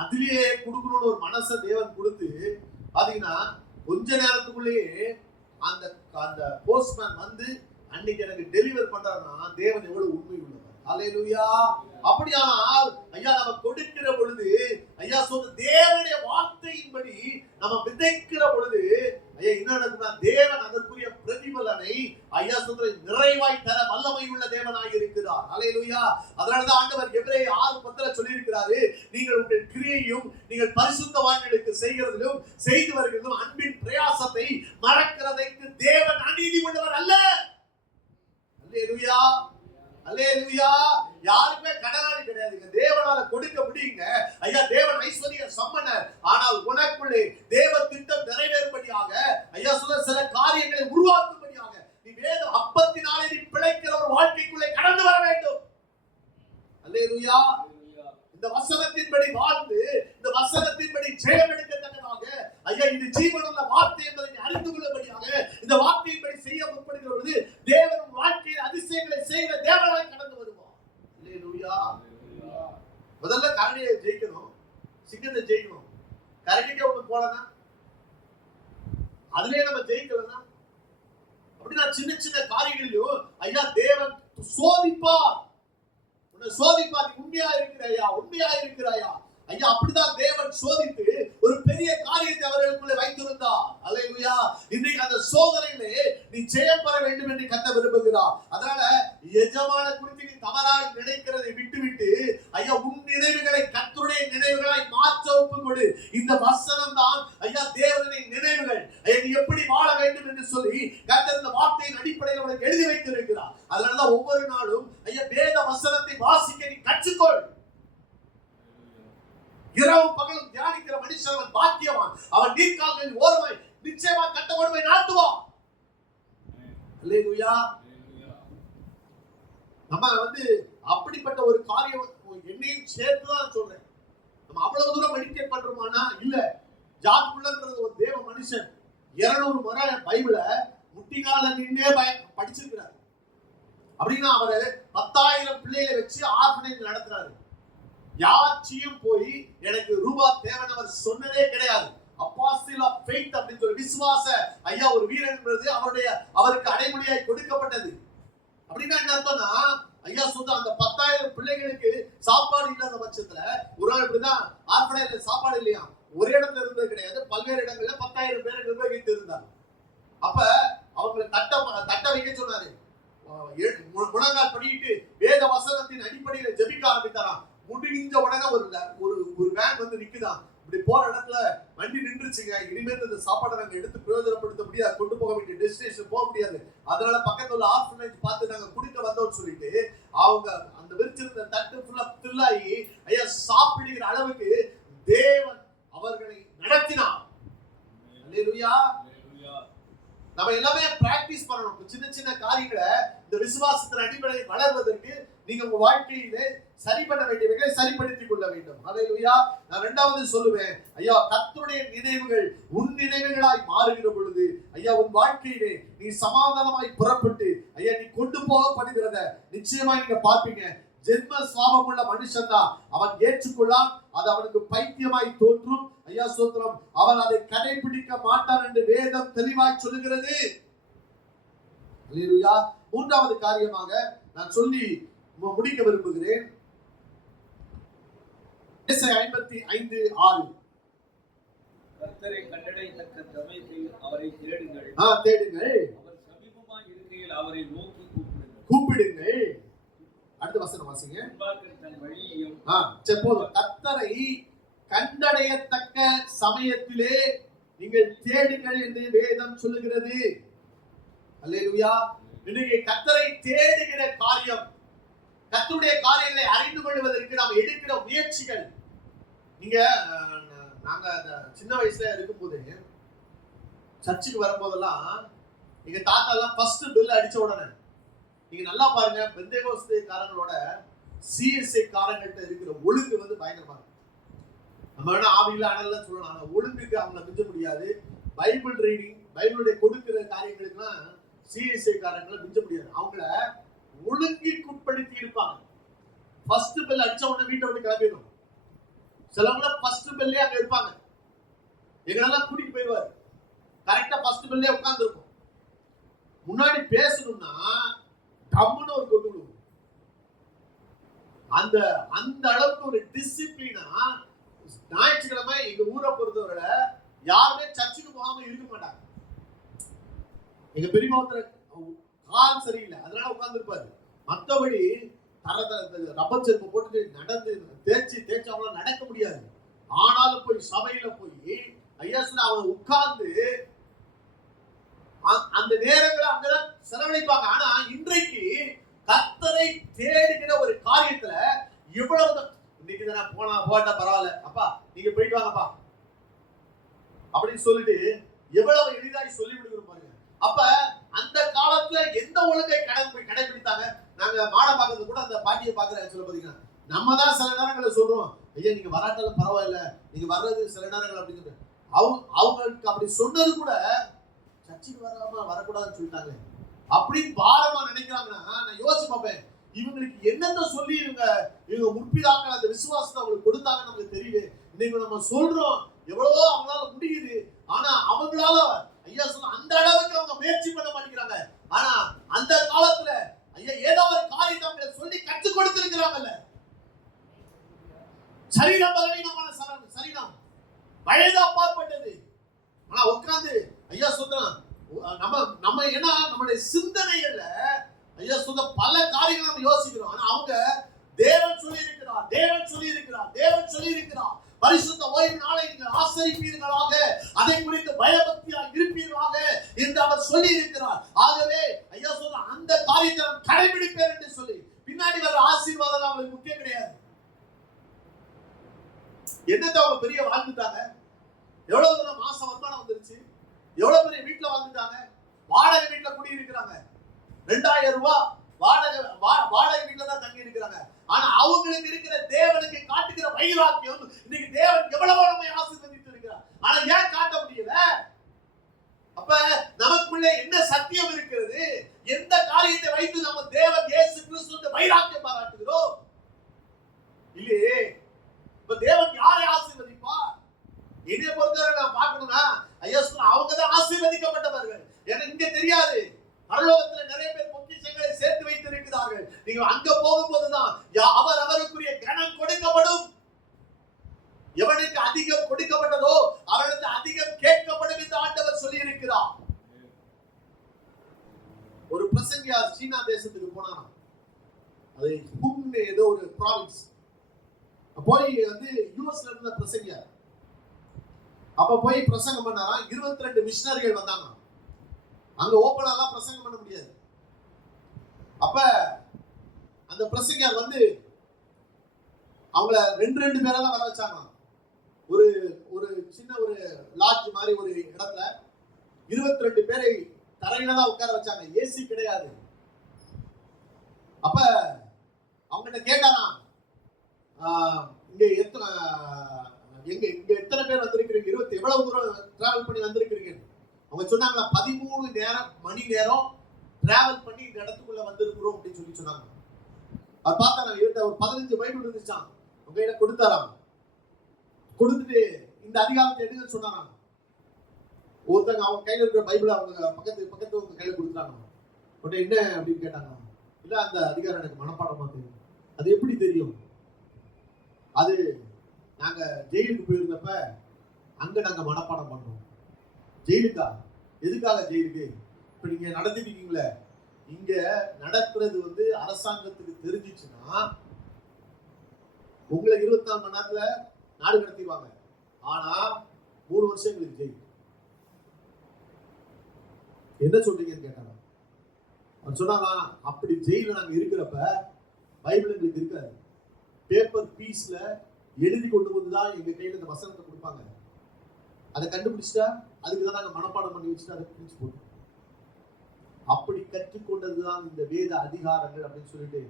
அதுலயே கொடுக்கணும்னு ஒரு மனசை தேவன் கொடுத்து பாத்தீங்கன்னா கொஞ்ச நேரத்துக்குள்ளேயே அந்த அந்த போஸ்ட்மேன் வந்து அன்னைக்கு எனக்கு டெலிவர் பண்றாருன்னா தேவன் எவ்வளவு உண்மை உள்ளவர். அல்லேலூயா. அப்படியானால் ஐயா நம்ம கொடுக்கிற பொழுது ஐயா சொன்ன தேவனுடைய வார்த்தையின்படி நம்ம விதைக்கிற பொழுது ஐயா என்ன நடக்கும்னா தேவன் அதற்குரிய பிரதிபலனை ஐயா சொல்ற நிறைவாய் தர வல்லமை உள்ள தேவனாய் இருக்கிறார். அல்லேலூயா. அதனாலதான் ஆண்டவர் எபிரேயர் 6:10 சொல்லி இருக்கிறாரு, நீங்கள் உங்கள் கிரியையும் நீங்கள் பரிசுத்தவான்களுக்கு செய்கிறதிலும் செய்து வருகிறதும் அன்பின் பிரயாசத்தை மறக்கிறதைக்கு தேவன் அநீதி உள்ளவர் அல்ல. அல்லேலூயா. அல்லேலூயா. யாருமே கடனாளி கிடையாதுங்க, தேவனால கொடுக்க முடியுங்க. ஐயா தேவன் ஐஸ்வர்ய சம்பன்னர். ஆனால் உனக்குள்ளே தேவ திட்டம் நிறைவேறும்படியாக ஐயா சொல்ற சில காரியங்களை உருவாக்கும்படியாக நீ வேத அப்பத்தினாலே நீ பிழைக்கிற ஒரு வாழ்க்கைக்குள்ளே கடந்து வர வேண்டும். அல்லேலூயா. இந்த வசனத்தின்படி வாழ்ந்து இந்த வசனத்தின்படி ஜெயம் எடுக்கத்தக்கதாக ஐயா இது ஜீவனுள்ள வார்த்தை என்பதை அறிந்து கொள்ளும்படியாக இந்த வார்த்தையின்படி செய்ய முற்படுகிற பொழுது தேவன் வாழ்க்கையில் அதிசயங்களை செய்கிற தேவனாய் கடந்து வருவார். அல்லேலூயா. முதல்ல கரடியை ஜெயிக்கணும், சிங்கத்தை ஜெயிக்கணும். கரடிக்கு ஒண்ணு போலனா அதுலயே நம்ம ஜெயிக்கலனா அப்படின்னா சின்ன சின்ன காரியங்களையும் ஐயா தேவன் சோதிப்பார். சோதிப்பார். உண்மையா இருக்கிறாயா, உண்மையா இருக்கிறாயா ஐயா. அப்படிதான் தேவன் சோதித்து ஒரு பெரிய காரியத்தை அவர்களுக்குள்ளே வைத்திருந்தார். அல்லேலூயா. இன்னைக்கு அந்த சோதனையிலே நீ ஜெயம் பெற வேண்டும் என்று கர்த்தர் விரும்புகிறார். அதனால எஜமான குறித்து நீ தவறாய் நினைக்கிறதை விட்டுவிட்டு ஐயா உன் நினைவுகளை கர்த்தருடைய நினைவுகளாய் மாற்ற ஒப்புக்கொடு. இந்த வசனம் தான் ஐயா தேவனுடைய நினைவுகள். ஐயா நீ எப்படி வாழ வேண்டும் என்று சொல்லி கர்த்தர் இந்த வார்த்தையின் அடிப்படையில் உனக்கு எழுதி வைத்திருக்கிறார். அதனாலதான் ஒவ்வொரு நாளும் ஐயா வேத வசனத்தை வாசிக்க நீ கற்றுக்கொள். இரவு பகலும் தியானிக்கிற மனுஷன் அவன் பாக்கியவான். அவன் நீர்க்கால்களின் ஓரமாய் நிச்சயமா கட்டப்படுவை நாட்டுவான். அல்லேலூயா. நம்ம வந்து அப்படிப்பட்ட ஒரு காரியம் என்னையும் சேர்த்துதான் சொல்றேன். நம்ம அவ்வளவு தூரம் மெடிடேட் பண்றோமானா இல்ல. ஜாக் முல்லர்ன்றது ஒரு தேவ மனுஷன் 200 முறை பைபிளை முட்டிகால நின்னே படிச்சிருக்கிறார். அப்படின்னா அவரு 10,000 பிள்ளைகளை வச்சு ஆர்ஃபனேஜ் நடத்துறாரு. யாச்சியும் போய் எனக்கு ரூபாய் தேவனவர் சொன்னதே கிடையாது. அப்பாஸ்டில் ஆஃப் ஃபெய்த் அப்படி சொல்லி விசுவாச ஐயா ஒரு வீரன் என்பது அவருக்கு அடைமொழியாய் கொடுக்கப்பட்டது. அப்படின்னா என்ன அர்த்தம்னா ஐயா சொன்ன அந்த 10,000 பிள்ளைகளுக்கு சாப்பாடு இல்லாத பட்சத்துல ஒரு நாள் இப்படிதான் ஆர்ஃபனேஜ்ல சாப்பாடு இல்லையா, ஒரே இடத்துல இருந்தது கிடையாது, பல்வேறு இடங்கள்ல 10,000 பேரை நிர்வகித்து இருந்தார். அப்ப அவங்களை தட்ட வைக்க சொன்னாரு. முழங்கால் படிக்கிட்டு வேத வசனத்தின் அடிப்படையில ஜெபிக்க ஆரம்பித்தாராம். முடிஞ்ச உடனே ஒரு வேன் வந்து நிக்குதான். இப்படி போற இடத்துல வண்டி நின்றுச்சுங்க, இனிமேல் இந்த சாப்பாடை நாங்க எடுத்து பிரயோஜனப்படுத்த முடியாது, கொண்டு போக வேண்டிய டெஸ்டினேஷன் போக முடியாது, அதனால பக்கத்துல உள்ள ஆர்ஃபனேஜ் பார்த்து நாங்க குடிக்க வந்தோம்னு சொல்லிட்டு அவங்க அந்த விரிச்சிருந்த தட்டு ஃபுல்லா ஃபில்லாகி ஐயா சாப்பிடுகிற அளவுக்கு தேவன் அவர்களை நடத்தினார். அல்லேலூயா. நம்ம எல்லாமே பிராக்டிஸ் பண்ணணும். சின்ன சின்ன காரியங்களை இந்த விசுவாசத்தின் அடிப்படையில் வளர்வதற்கு நீங்க உங்க வாழ்க்கையிலே சரி பண்ண வேண்டியவைகளை சரிப்படுத்திக் கொள்ள வேண்டும். ஹல்லேலூயா. நான் இரண்டாவது சொல்லுவேன், ஐயா கர்த்தருடைய நினைவுகள் உன் நினைவுகளாய் மாறுகிற பொழுது ஐயா உன் வாழ்க்கையிலே நீ சமாதானமாய் புறப்பட்டு ஐயா நீ கொண்டு போகப்படுகிறத நிச்சயமா நீங்க பார்ப்பீங்க. ஜென்ம சுவாபம் உள்ள மனுஷன் தான் அவன் ஏற்றுக்கொள்ளான், அது அவனுக்கு பைத்தியமாய் தோன்றும். ஐயா சோத்திரம், அவன் அதை கடைபிடிக்க மாட்டான் என்று வேதம் தெளிவாய் சொல்லுகிறது. ஹல்லேலூயா. மூன்றாவது காரியமாக நான் சொல்லி முடிக்க விரும்புகிறேன். ஏசாயா 55:6 கர்த்தரை கண்டடையத்தக்க சமயத்தில் அவரை தேடுங்கள். தேடுங்கள். அவர் சமீபமாய் இருக்கையில் அவரை நோக்கி கூப்பிடுங்கள். அடுத்த வசனம் வாசிங்க. தன் வழியையும் போதும். கர்த்தரை கண்டடையத்தக்க சமயத்திலே நீங்கள் தேடுங்கள் என்று வேதம் சொல்லுகிறது. அல்லேலூயா. இன்னைக்கு கர்த்தரை தேடுகிற காரியம், கர்த்தருடைய காரியங்களை அறிந்து கொள்வதற்கு நாம் எடுக்கிற முயற்சிகள். நீங்க நாங்க சின்ன வயசுல இருக்கும்போது சர்ச்சுக்கு வரும்போதெல்லாம் எங்க தாத்தா எல்லாம் ஃபர்ஸ்ட் பெல் அடிச்ச உடனே நீங்க நல்லா பாருங்க, பெந்தேகோஸ்தே காரங்களோட சிஎஸ்ஐ காரங்கள்ட்ட இருக்கிற ஒழுங்கு வந்து பயங்கரமா இருக்கும். நம்ம வேணா ஆவியில அனல்ல சொல்லலாம், ஆனா ஒழுங்குக்கு அவங்களை மிஞ்ச முடியாது. பைபிள் ரீடிங், பைபிளுடைய கொடுக்கிற காரியங்களுக்குலாம் சிஎஸ்ஐ காரங்களை மிஞ்ச முடியாது. அவங்கள ஒழுங்கிற்குட்படுத்தி இருப்பாங்க. ஃபர்ஸ்ட் பெல் அடிச்ச உடனே வீட்டை விட்டு கிளம்பிடும். சிலவங்கள ஃபர்ஸ்ட் பெல்லே அங்க இருப்பாங்க. எங்களெல்லாம் கூட்டிட்டு போயிடுவாரு. கரெக்டா ஃபர்ஸ்ட் பெல்லே உட்கார்ந்து இருக்கும். முன்னாடி பேசணும்னா கம்முன்னு ஒரு கொண்டு விடுவோம். அந்த அளவுக்கு ஒரு டிசிப்ளினா. ஞாயிற்றுக்கிழமை எங்க ஊரை பொறுத்தவரை யாருமே சர்ச்சுக்கு போகாம இருக்க மாட்டாங்க. எங்க பெரியமா கால் சரியில்லை, அதனால உட்கார்ந்து இருப்பாரு. மற்றபடி ரப்பர் செருப்பு போட்டு நடந்து தேய்ச்சி அவங்களால நடக்க முடியாது. ஆனாலும் போய் சபையில போய் ஐயா சொன்ன அவங்க உட்கார்ந்து அந்த நேரங்களை அங்கதான் செலவழிப்பாங்க. ஆனா இன்றைக்கு கர்த்தரை தேடுகிற ஒரு காரியத்துல இவ்வளவு இன்னைக்கு தானே போட்டா பரவாயில்ல, அப்பா நீங்க போயிட்டு வாங்கப்பா அப்படின்னு சொல்லிட்டு எவ்வளவு எளிதாய் சொல்லி விடுகிறோம் பாருங்க. அப்ப அந்த காலத்துல எந்த ஒழுங்கை கடைபிடித்தாங்க. நாங்க மாட பாக்குறது கூட அந்த பாட்டியை பாக்குற சொல்ல பாத்தீங்கன்னா நம்ம தான் சில நேரங்களை சொல்றோம், ஐயா நீங்க வராட்டாலும் பரவாயில்ல, நீங்க வர்றது சில நேரங்கள் அப்படின்னு அவங்களுக்கு அப்படி சொன்னது கூட சர்ச்சுக்கு வரக்கூடாதுன்னு சொல்லிட்டாங்க அப்படின்னு பாரமா நினைக்கிறாங்கன்னா நான் யோசிச்சு பார்ப்பேன், இவங்களுக்கு என்னத்த சொல்லி இவங்க முற்பிதாக்கள் அந்த விசுவாசத்தை அவங்களுக்கு கொடுத்தாங்கன்னு நமக்கு தெரியல. இன்னைக்கு நம்ம சொல்றோம் எவ்வளவோ அவங்களால முடியுது, ஆனா அவங்களால ஐயா சொல்ல அந்த அளவுக்கு அவங்க முயற்சி பண்ண மாட்டேங்கிறாங்க. ஆனா அந்த காலத்துல ஐயா ஏதோ ஒரு காரியத்தை அவங்க சொல்லி கற்றுக் கொடுத்திருக்கிறாங்கல்ல. சரீரம் பலவீனமான சரீரம் வயது அப்பாற்பட்டது. ஆனா உட்கார்ந்து ஐயா சொல்றான் நம்ம என்ன நம்மளுடைய சிந்தனைகள்ல ஐயா சொல்ல பல காரியங்கள் நம்ம யோசிக்கிறோம். ஆனா அவங்க தேவன் சொல்லி இருக்கிறார் பரிசுத்த ஓய்வு நாளை நீங்கள் ஆசரிப்பீர்களாக, அதை குறித்து பயபக்தியாக இருப்பீர்களாக என்று அவர் சொல்லி இருக்கிறார். ஆகவே ஐயா சொல்ற அந்த காரியத்தை நாம் கடைபிடிப்பேன் என்று சொல்லி பின்னாடி வர ஆசீர்வாதம் அவங்களுக்கு முக்கியம் கிடையாது. என்னத்தை அவங்க பெரிய வாழ்ந்துட்டாங்க, எவ்வளவு தூரம் மாசம் வருமானம் வந்துருச்சு, எவ்வளவு பெரிய வீட்டுல வாழ்ந்துட்டாங்க, வாடகை வீட்டுல குடி இருக்கிறாங்க, 2000 ரூபாய் வாடகை வீட்டுல தான் தங்கி இருக்கிறாங்க. ஆனா அவங்களுக்கு இருக்கிற தேவனுக்கு காட்டுகிற வைராக்கியம் இன்னைக்கு தேவன் எவ்வளவு நம்மை ஆசீர்வதித்து இருக்கிறார். ஆனா ஏன் காட்ட முடியல? அப்ப நமக்குள்ளே என்ன சத்தியம் இருக்கிறது? எந்த காரியத்தை வைத்து நம்ம தேவன் இயேசு கிறிஸ்துவின் வைராக்கியம் பாராட்டுகிறோம்? இல்லையே. இப்ப தேவன் யாரை ஆசீர்வதிப்பார்? என்னை பொறுத்தவரை நான் பார்க்கணும்னா ஐயா அவங்க தான் ஆசீர்வதிக்கப்பட்டவர்கள். எனக்கு இங்க தெரியாது, பரலோகத்துல நிறைய பேர் பொக்கிஷங்களை சேர்த்து வைத்திருக்கிறார்கள். நீங்க அங்க போகும்போதுதான் அவருக்குரிய கனம் கொடுக்கப்படும். எவனுக்கு அதிகம் கொடுக்கப்பட்டதோ அவனுக்கு அதிகம் கேட்கப்படும் என்று ஆண்டவர் சொல்லி இருக்கிறார். ஒரு பிரசங்கியார் சீனா தேசத்துக்கு போனாராம். அது ஹுங் ஏதோ ஒரு ப்ராவின்ஸ். போய் வந்து யுஎஸ்ல இருந்த பிரசங்கியார் அப்ப போய் பிரசங்கம் பண்ணாராம். 22 மிஷனரிகள் வந்தாங்க. அங்க ஓபனாலாம் பிரசங்கம் பண்ண முடியாது. அப்ப அந்த பிரசங்கியார் வந்து அவங்கள 2 பேரா தான் வர வச்சாங்க. ஒரு சின்ன ஒரு லாட்ஜ் மாதிரி ஒரு இடத்துல 22 பேரை தரையில தான் உட்கார வச்சாங்க, ஏசி கிடையாது. அப்ப அவங்ககிட்ட கேட்டாராம், இங்க எத்தனை பேர் வந்திருக்கிறீங்க, எவ்வளவு தூரம் டிராவல் பண்ணி வந்திருக்கிறீங்க? அவங்க சொன்னாங்களா 13 மணி நேரம் டிராவல் பண்ணி இந்த இடத்துக்குள்ள வந்திருக்கிறோம் அப்படின்னு சொல்லி சொன்னாங்க. அவர் பார்த்தாராம், இவர்கிட்ட ஒரு 15 பைபிள் இருந்துச்சான், அவங்க கையில கொடுத்தாராம். கொடுத்துட்டு இந்த அதிகாரத்தை எடுங்கன்னு சொன்னாராம். ஒருத்தங்க அவங்க கையில இருக்கிற பைபிள் அவங்க பக்கத்து உங்க கையில கொடுத்துட்டாங்க. உடனே என்ன அப்படின்னு கேட்டாங்க. இல்ல, அந்த அதிகாரம் எனக்கு மனப்பாடமா தெரியும். அது எப்படி தெரியும்? அது நாங்க ஜெயிலுக்கு போயிருந்தப்ப அங்க நாங்க மனப்பாடம் பண்ணோம். ஜெயிலுக்கா? எதுக்காக ஜெயிலுக்கு? இப்ப நீங்க நடத்திட்டு இருக்கீங்களே, இங்க நடக்கிறது வந்து அரசாங்கத்துக்கு தெரிஞ்சிச்சுன்னா உங்களை 24 மணி நேரத்துல நாடு கடத்திடுவாங்க. ஆனா 3 வருஷம் எங்களுக்கு ஜெயில். என்ன சொல்றீங்கன்னு கேட்டாங்க. அவர் சொன்னாங்க, அப்படி ஜெயில நாங்க இருக்கிறப்ப பைபிள் எங்களுக்கு இருக்காது. பேப்பர் பீஸ்ல எழுதி கொண்டு வந்துதான் எங்க கையில இந்த வசனத்தை கொடுப்பாங்க. அதை கண்டுபிடிச்சிட்டா அதுக்குதான் நாங்க மனப்பாடம் பண்ணி வச்சுட்டு அதை பிரிச்சு போட்டோம். அப்படி கற்றுக்கொண்டதுதான் இந்த வேத அதிகாரங்கள் அப்படின்னு சொல்லிட்டு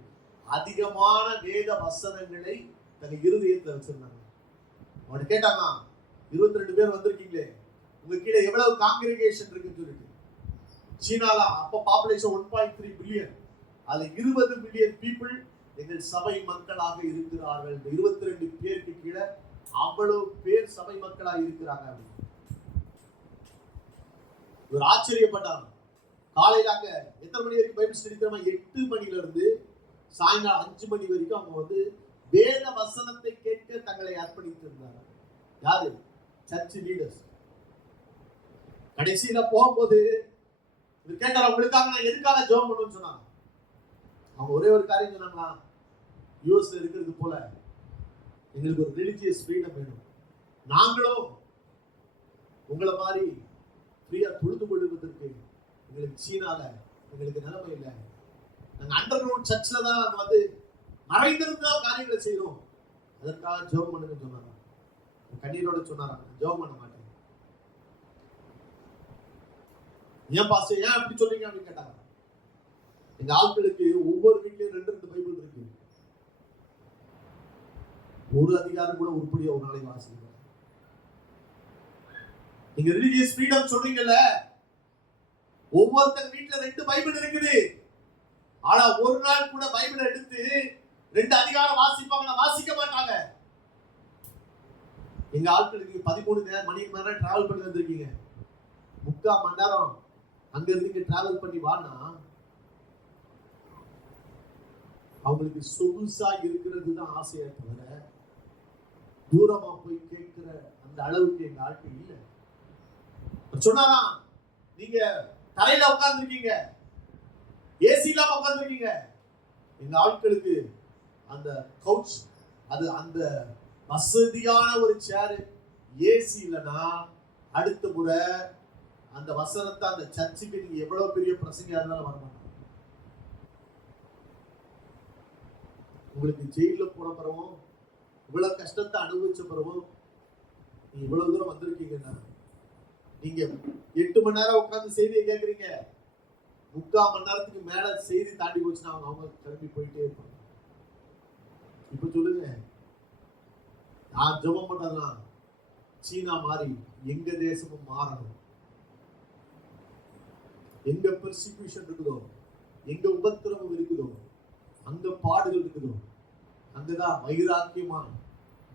அதிகமான வேத வசனங்களை தங்க இருதயத்துல வச்சிருந்தாங்க. அவன் கேட்டாங்க, 22 பேர் வந்திருக்கீங்களே, உங்க கீழே எவ்வளவு காங்கிரிகேஷன் இருக்குன்னு சொல்லிட்டு. சீனால அப்ப பாப்புலேஷன் 1.3 பில்லியன், அதுல 20 மில்லியன் பீப்புள் எங்கள் சபை மக்களாக இருக்கிறார்கள். இந்த 22 பேருக்கு கீழே அவ்வளவு பேர் சபை மக்களாக இருக்கிறாங்க. ஒரு ஆச்சரியப்பட்டாங்க. காலையில அங்க எத்தனை மணி வரைக்கும் பைபிள் ஸ்டடி தெரியுமா? 8 மணில இருந்து சாயங்காலம் 5 மணி வரைக்கும் அவங்க வந்து வேத வசனத்தை கேட்க தங்களை அர்ப்பணித்து இருந்தாங்க. யாரு? Church leaders. கடைசியில போகும்போது கேட்டார், அவங்களுக்காக நான் எதுக்காக ஜெபம் பண்ணணும்னு சொன்னாங்க. அவங்க ஒரே ஒரு காரியம் சொன்னாங்களா, யூஎஸ்ல இருக்கிறது போல எங்களுக்கு ஒரு ரிலிஜியஸ் ஃப்ரீடம் வேணும். நாங்களும் உங்களை மாதிரி ஃப்ரீயா தொழுது கொள்வதற்கு எங்களுக்கு சீனால எங்களுக்கு நிலைமை இல்லை. நாங்கள் அண்டர் கிரவுண்ட் சர்ச்சில் தான் நாங்கள் வந்து மறைந்திருந்தா காரியங்களை செய்யறோம். அதற்காக ஜெபம் பண்ணுன்னு சொன்னாங்க. கண்ணீரோட சொன்னாங்க, ஜெபம் பண்ண மாட்டேன். ஏன் பாஸ்டர் ஏன் அப்படி சொல்றீங்க அப்படின்னு கேட்டாங்க. எங்க ஆட்களுக்கு ஒவ்வொரு வீட்லயும் 2 பைபிள் இருக்கு. ஒரு அதிகாரம் கூட உருப்படியா ஒரு நாளைக்கு வாசிக்க. நீங்க ரிலிஜியஸ் ஃப்ரீடம் சொல்றீங்கல்ல, ஒவ்வொருத்தர் வீட்டுல 2 பைபிள் இருக்குது. ஆனா ஒரு நாள் கூட பைபிள் எடுத்து 2 அதிகாரம் வாசிப்பாங்க, வாசிக்க மாட்டாங்க. எங்க ஆட்களுக்கு 13 மணி நேரம் டிராவல் பண்ணி வந்திருக்கீங்க. 3/4 மணி நேரம் அங்க இருந்து டிராவல் பண்ணி வானா அவங்களுக்கு சொகுசா இருக்கிறது தான் ஆசையா தவிர தூரமா போய் கேட்கிற அந்த அளவுக்கு எங்க ஆட்கள் இல்லை. சொன்னாராம், நீங்க தரையில உட்கார்ந்துருக்கீங்க, ஏசி இல்லாம உட்கார்ந்துருக்கீங்க. எங்க ஆட்களுக்கு அந்த கவுச், அது அந்த வசதியான ஒரு சேரு, ஏசி இல்லைன்னா அடுத்த முறை அந்த வசனத்தை அந்த சர்ச்சுக்கு நீங்க எவ்வளவு பெரிய பிரசங்கியா இருந்தாலும் வரமாட்டாங்க. உங்களுக்கு ஜெயில போன பிறவும் இவ்வளவு கஷ்டத்தை அனுபவிச்ச பிறவும் நீங்க இவ்வளவு தூரம் வந்திருக்கீங்கன்னா, நீங்க 8 மணி நேரம் உட்கார்ந்து செய்தியை கேட்கறீங்க, 3/4 மணி நேரத்துக்கு மேல செய்தி தாண்டி போச்சுன்னா அவங்க கிளம்பி போயிட்டே இருப்பாங்க. இப்ப சொல்லுங்க, நான் ஜெபம் பண்றதுலாம் சீனா மாறி எங்க தேசமும் மாறணும். எங்க பெர்சிக்யூஷன் இருக்குதோ, எங்க உபத்திரவம் இருக்குதோ, அங்க பாடுகள் இருக்குதோ, அங்கதான் வைராக்கியமா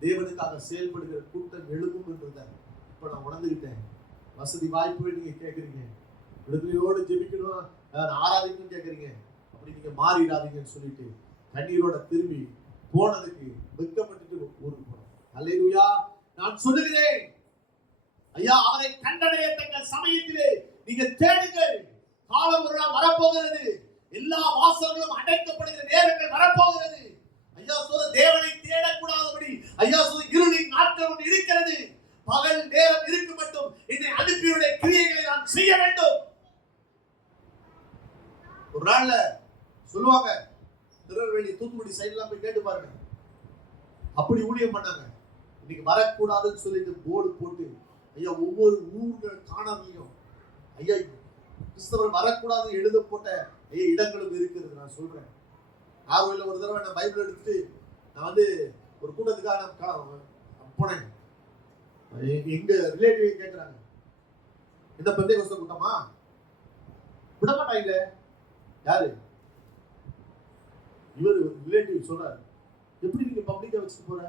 தேவனுக்காக செயல்படுகிற கூட்டம் எழுப்பும் என்றத இப்ப நான் உணர்ந்துகிட்டேன். வசதி வாய்ப்புகள் நீங்க கேட்கறீங்க, விடுதலையோடு ஜெபிக்கணும், ஆராதிக்கணும் கேட்கறீங்க. அப்படி நீங்க மாறிடாதீங்கன்னு சொல்லிட்டு கண்ணீரோட திரும்பி போனதுக்கு வெட்கப்பட்டுட்டு ஊருக்கு போனோம். அல்லேலூயா. நான் சொல்லுகிறேன், ஐயா, அவரை கண்டடைய தங்கள் சமயத்திலே நீங்க தேடுங்கள். காலம் ஒரு நாள் வரப்போகிறது. எல்லா வாசல்களும் அடைக்கப்படுகிற நேரங்கள் வரப்போகிறது. ஐயா சொல்ற தேவனை தேடக்கூடாதபடி, ஐயா சொல்ற இருளின் நாட்கள் ஒன்று இருக்கிறது. பகல் நேரம் இருக்கு மட்டும் என்னை அனுப்பியுடைய கிரியைகளை நான் செய்ய வேண்டும். ஒரு நாள்ல சொல்லுவாங்க, திருநெல்வேலி தூத்துக்குடி சைட்லாம் போய் கேட்டு பாருங்க, அப்படி ஊழியம் பண்ணாங்க. இன்னைக்கு வரக்கூடாதுன்னு சொல்லிட்டு போர்டு போட்டு, ஐயா ஒவ்வொரு ஊர்கள் காணாமையும் ஐயா கிறிஸ்தவர் வரக்கூடாது எழுத போட்ட இடங்களும் இருக்கிறது. நான் சொல்றேன், நாகர்கோயில்ல ஒரு தடவை நான் பைபிள் எடுத்துட்டு நான் வந்து ஒரு கூட்டத்துக்காக நான் போனேன். எங்க ரிலேட்டிவ் கேட்கிறாங்க, இந்த பெந்தைகோஸ்த கூட்டமா? விட மாட்டாங்க. யாரு இவரு ரிலேட்டிவ் சொல்றாரு, எப்படி நீங்க பப்ளிக்கா வச்சுட்டு போற?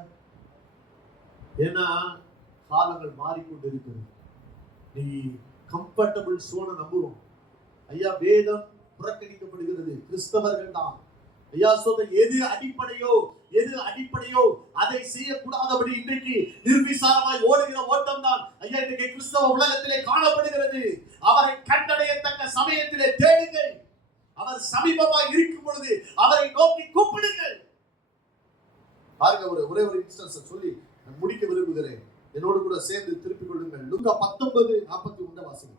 ஏன்னா காலங்கள் மாறிக்கொண்டு இருக்கிறது. நீ கம்ஃபர்டபிள் சோனை நம்புறோம். ஐயா, வேதம் புறக்கணிக்கப்படுகிறது. கிறிஸ்தவர்கள் தான் ஐயா சொல்ற எது அடிப்படையோ அதை செய்யக்கூடாதபடி இன்றைக்கு நிர்விசாரமாய் ஓடுகிற ஓட்டம் தான் ஐயா இன்றைக்கு கிறிஸ்தவ உலகத்திலே காணப்படுகிறது. அவரை கண்டடையத்தக்க சமயத்திலே தேடுங்கள். அவர் சமீபமாய் இருக்கும் பொழுது அவரை நோக்கி கூப்பிடுங்கள். பாருங்க, ஒரே ஒரு இன்ஸ்டன்ஸ் சொல்லி நான் முடிக்க விரும்புகிறேன். என்னோடு கூட சேர்ந்து திருப்பிக் கொள்ளுங்கள். லூக்கா 19:41 வாசிங்க.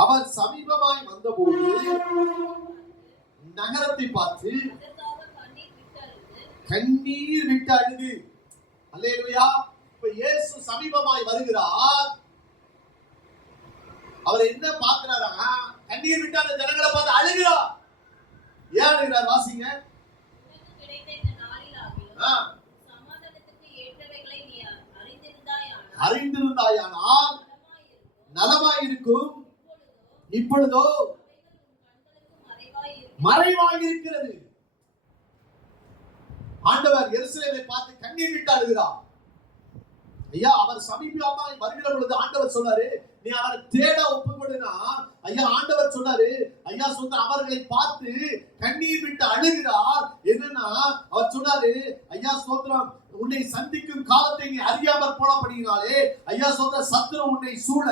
அவர் சமீபமாய் வந்தபோது நகரத்தை பார்த்து கண்ணீர் விட்டு அழுது. அல்லேலூயா. இப்ப இயேசு சமீபமாய் வருகிறார். அவர் என்ன பார்க்கிறாரா? கண்ணீர் விட்டு அந்த ஜனங்களை பார்த்து அழுகிறார். ஏன் அழுகிறார்? வாசிங்க. அறிந்திருந்தாயானால் நலமாயிருக்கும், இப்பொழுதோ மறைவாய் இருக்கிறது. ஆண்டவர் எருசலேமை பார்த்து கண்ணீர் விட்டு அழுகிறார். ஐயா, அவர் சமீபமாய் வருகிற பொழுது ஆண்டவர் சொன்னாரு, நீ அவரை தேட ஒப்புக்கொடுனா, ஐயா ஆண்டவர் சொன்னாரு, ஐயா சொன்ன அவர்களை பார்த்து கண்ணீர் விட்டு அழுகிறார். என்னன்னா அவர் சொன்னாரு, ஐயா ஸ்தோத்திரம், உன்னை சந்திக்கும் காலத்தை நீ அறியாமற் போனபடியினாலே ஐயா சொல்ற சத்துரு உன்னை சூழ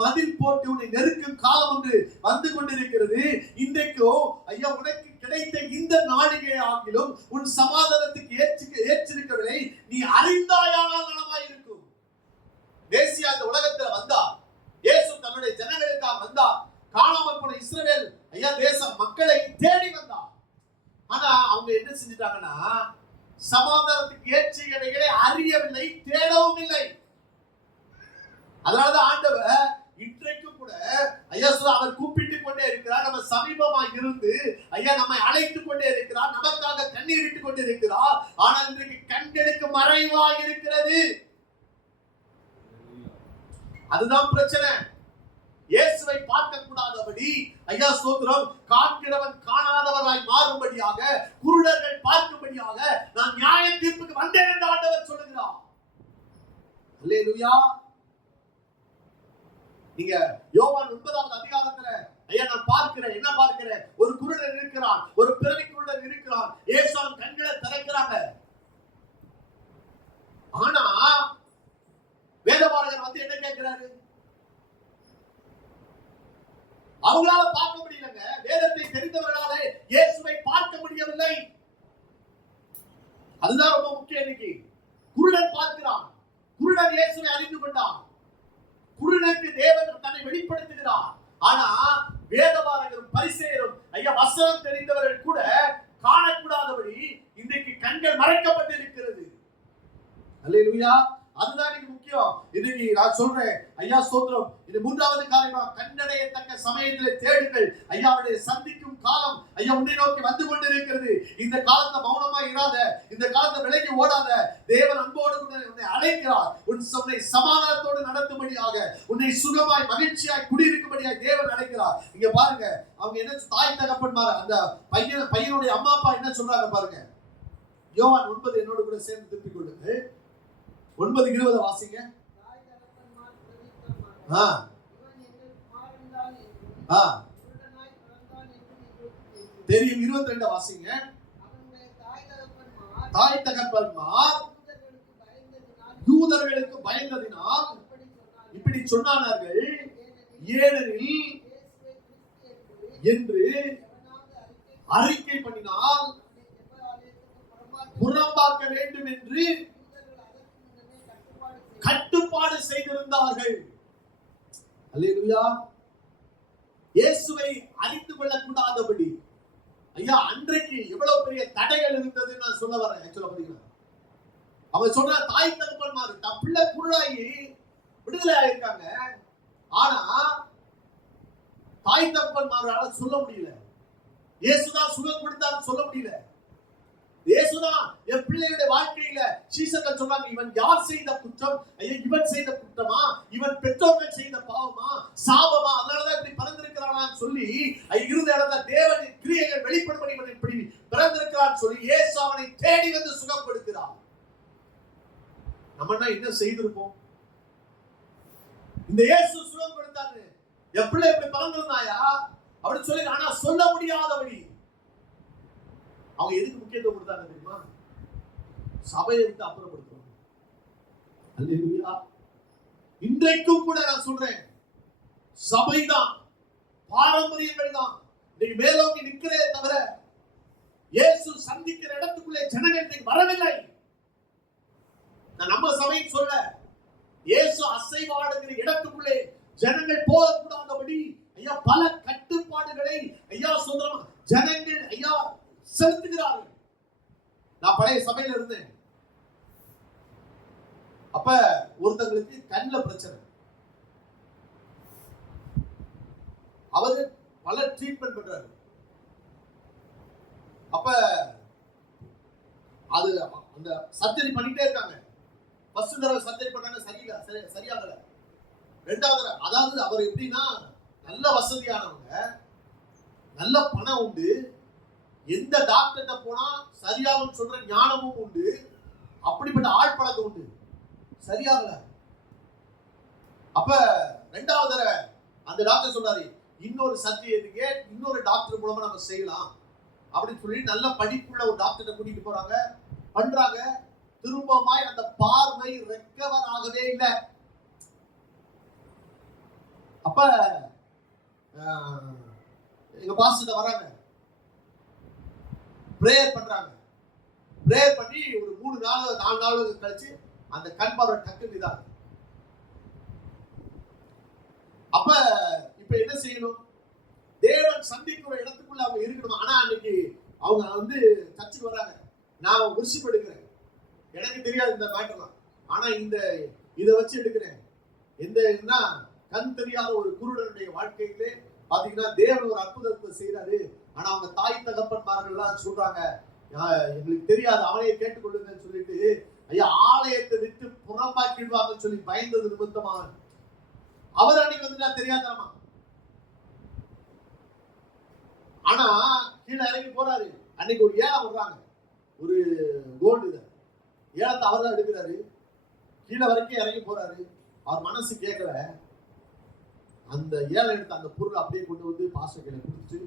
மதில் போட்டு உன்னை நெருக்கும் காலம் ஒன்று வந்து கொண்டிருக்கிறது. இன்றைக்கும் ஐயா உனக்கு கிடைத்த இந்த நாளிகை ஆகிலும் உன் சமாதானத்துக்கு ஏற்றிருக்கவில்லை. நீ அறிந்தாயானால் நலமாயிருக்கும். தேசியா இந்த உலகத்துல வந்தார். இயேசு தன்னுடைய ஜனங்களுக்காக வந்தார். காணாமல் போன இஸ்ரவேல் ஐயா தேச மக்களை தேடி வந்தார். ஆனா அவங்க என்ன செஞ்சிட்டாங்கன்னா, சமாதானத்துக்கு ஏற்றியவைகளை அறியவில்லை, தேடவும் இல்லை. அதனாலதான் ஆண்டவர் இன்றைக்கும் கூட ஐயா அவர் கூப்பிட்டுக் கொண்டே இருக்கிறார். நம்ம சமீபமாக இருந்து ஐயா நம்மை அழைத்துக் கொண்டே இருக்கிறார். நமக்காக கண்ணீர் விட்டுக் கொண்டே இருக்கிறார். ஆனால் இன்றைக்கு கண்களுக்கு மறைவாக இருக்கிறது. அதுதான் பிரச்சனை. இயேசுவை பார்க்க கூடாதபடி ஐயா ஸ்தோத்திரம், காண்கிறவன் காணாதவராய் மாறும்படியாக, குருடர்கள் பார்க்கும்படியாக நான் நியாய தீர்ப்புக்கு வந்தேன் என்று ஆண்டவர் சொல்லுகிறார். அல்லேலூயா. நீங்க யோவான் 9வது அதிகாரத்துல ஐயா நான் பார்க்கிறேன், என்ன பார்க்கிறேன்? ஒரு குருடன் இருக்கிறான், ஒரு பிறவி குருடன் இருக்கிறான். இயேசுவின் கண்களை திறக்கிறாங்க. ஆனா வேதபாரகர் வந்து என்ன கேட்கிறாரு? அவங்களால பார்க்க முடியலங்க. வேதத்தை தெரிந்தவர்களாலே இயேசுவை பார்க்க முடியவில்லை. அதுதான் ரொம்ப முக்கியம். இன்னைக்கு குருடன் பார்க்கிறான். குருடன் இயேசுவை அறிந்து கொண்டான். குருடனுக்கு தேவன் தன்னை வெளிப்படுத்துகிறார். ஆனா வேதபாரகரும் பரிசேயரும் ஐயா வசனம் தெரிந்தவர்கள் கூட காணக்கூடாதபடி இன்றைக்கு கண்கள் மறைக்கப்பட்டிருக்கிறது. அல்லேலூயா. அதுதான் இன்னைக்கு முக்கியம். இன்னைக்கு நான் சொல்றேன் ஐயா ஸ்தோத்திரம், இது 3வது காரியமா, கண்டடையத்தக்க சமயத்திலே தேடுங்கள். ஐயா அவருடைய சந்திக்கும் காலம் ஐயா உன்னை நோக்கி வந்து கொண்டிருக்கிறது. இந்த காலத்தை மௌனமா இராத, இந்த காலத்தை விலகி ஓடாத. தேவன் அன்போடு உன்னை அழைக்கிறார். உன்னை சமாதானத்தோடு நடத்தும்படியாக, உன்னை சுகமாய் மகிழ்ச்சியாய் குடியிருக்கும்படியாக தேவன் அழைக்கிறார். இங்க பாருங்க, அவங்க என்ன தாய் தகப்பன்மார் அந்த பையனுடைய அம்மா அப்பா என்ன சொல்றாங்க பாருங்க. யோவான் 9 என்னோடு கூட சேர்ந்து திருப்பிக் கொள்ளுங்க. 9:20 வாசிங்க. தெரியும். 22 வாசிங்க. தாய் தகப்பன்மார் யூதர்களுக்கு பயந்ததினால் இப்படி சொன்னார்கள், ஏனெனில் என்று அறிக்கை பண்ணினால் புறம்பாக்க வேண்டும் என்று கட்டுப்பாடு செய்திருந்தார்கள். அல்லேலூயா. இயேசுவை அறிந்து கொள்ளக்கூடாதபடி ஐயா அன்றைக்கு எவ்வளவு பெரிய தடைகள் இருந்தது நான் சொல்ல வரேன். ஆக்சுவலா பாத்தீங்கன்னா அவங்க சொல்ற தாய் தகப்பன்மார் தன் பிள்ளை குருடாயி விடுதலை ஆயிருக்காங்க. ஆனா தாய் தகப்பன்மாரால சொல்ல முடியல. இயேசுதான் சுகம் கொடுத்தாருன்னு சொல்ல முடியல. இயேசுதான் என் பிள்ளையுடைய வாழ்க்கையில சீசர்கள் சொன்னாங்க, இவன் யார் செய்த குற்றம்? ஐயா, இவன் செய்த குற்றமா? இவன் பெற்றோர்கள் செய்த பாவமா, சாபமா? அதனாலதான் இப்படி பிறந்திருக்கிறான்னு சொல்லி இருந்த இடத்துல தேவனின் கிரியைகள் வெளிப்படும்படி இவன் இப்படி பிறந்திருக்கிறான்னு சொல்லி இயேசு அவனை தேடி வந்து சுகம் கொடுக்கிறார். நம்ம என்ன செய்திருப்போம்? இந்த இயேசு சுகம் கொடுத்தாரு, என் பிள்ளை இப்படி பிறந்திருந்தாயா அப்படின்னு சொல்லி ஆனா சொல்ல முடியாதபடி அவங்க எதுக்கு முக்கியத்துவம் கொடுத்தாங்க தெரியுமா? சபையை விட்டு அப்புறப்படுத்துவாங்க. அல்லேலூயா. இன்றைக்கும் கூட நான் சொல்றேன், சபைதான், பாரம்பரியங்கள் தான் இன்னைக்கு மேலோங்கி நிற்கிறே தவிர இயேசு சந்திக்கிற இடத்துக்குள்ளே ஜனங்கள் இன்னைக்கு வரவில்லை. நான் நம்ம சபைன்னு சொல்ல, இயேசு அசைவாடுகிற இடத்துக்குள்ளே ஜனங்கள் போகக்கூடாதபடி ஐயா பல கட்டுப்பாடுகளை ஐயா சுதந்திரமா ஜனங்கள் ஐயா செலுத்துகிறார்கள். நான் பழைய சபையில இருந்தேன். அப்ப ஒருத்தங்களுக்கு கண்ணுல பிரச்சனை, அவரு பல ட்ரீட்மெண்ட் பண்றாரு. அப்ப அது அந்த சர்ஜரி பண்ணிட்டே இருக்காங்க. ஃபர்ஸ்ட் தடவை சர்ஜரி பண்ணாங்க, சரியாகல. ரெண்டாவது அதாவது அவர் எப்படின்னா நல்ல வசதியானவங்க, நல்ல பணம் உண்டு, எந்த டாக்டர்கிட்ட போனா சரியாகும் சொல்ற ஞானமும் உண்டு, அப்படிப்பட்ட ஆள் பழக்கம் உண்டு. சரியாகல. அப்ப ரெண்டாவது தடவை அந்த டாக்டர் சொல்றாரு, இன்னொரு சர்ஜரி இன்னொரு டாக்டர் மூலமா நம்ம செய்யலாம் அப்படின்னு சொல்லி நல்ல படிப்புள்ள ஒரு டாக்டரை கூட்டிட்டு போறாங்க, பண்றாங்க. திரும்பமாய் அந்த பார்வை ரெக்கவர் ஆகவே இல்லை. அப்ப எங்க பாஸ்டர் வராங்க, பிரேயர் பண்றாங்க. பிரேயர் பண்ணி ஒரு 3 நாள் 4 நாள் கழிச்சு அந்த கண் பார்வை டக்குன்னு இதாங்க. அப்ப இப்ப என்ன செய்யணும்? தேவன் சந்திக்கிற இடத்துக்குள்ள அவங்க இருக்கணும். ஆனா அன்னைக்கு அவங்க சர்ச்சுக்கு வராங்க, நான் உரிசிப்பு எடுக்கிறேன். எனக்கு தெரியாது இந்த மேட்டர்லாம், ஆனா இதை வச்சு எடுக்கிறேன். எந்த கண் தெரியாத ஒரு குருடனுடைய வாழ்க்கையிலே பாத்தீங்கன்னா தேவன் ஒரு அற்புதத்தை செய்யறாரு. ஆனா அவங்க தாய் தகப்பன்மார்கள் எல்லாம் சொல்றாங்க, எங்களுக்கு தெரியாது, அவனையே கேட்டுக்கொள்ளுங்கன்னு சொல்லிட்டு ஐயா ஆலயத்தை விட்டு புறம்பாக்கிடுவாங்கன்னு சொல்லி பயந்தது நிமித்தமா அவர் அன்னைக்கு வந்துட்டா தெரியாதமா. ஆனா கீழே இறங்கி போறாரு. அன்னைக்கு ஒரு ஏலம் விடுறாங்க, ஒரு கோல்டு ஏலத்தை அவர் தான் எடுக்கிறாரு. கீழே வரைக்கும் இறங்கி போறாரு. அவர் மனசு கேட்கல. அந்த ஏலம் எடுத்த அந்த பொருளை அப்படியே கொண்டு வந்து பாஸ்டர் கையில கொடுத்துட்டு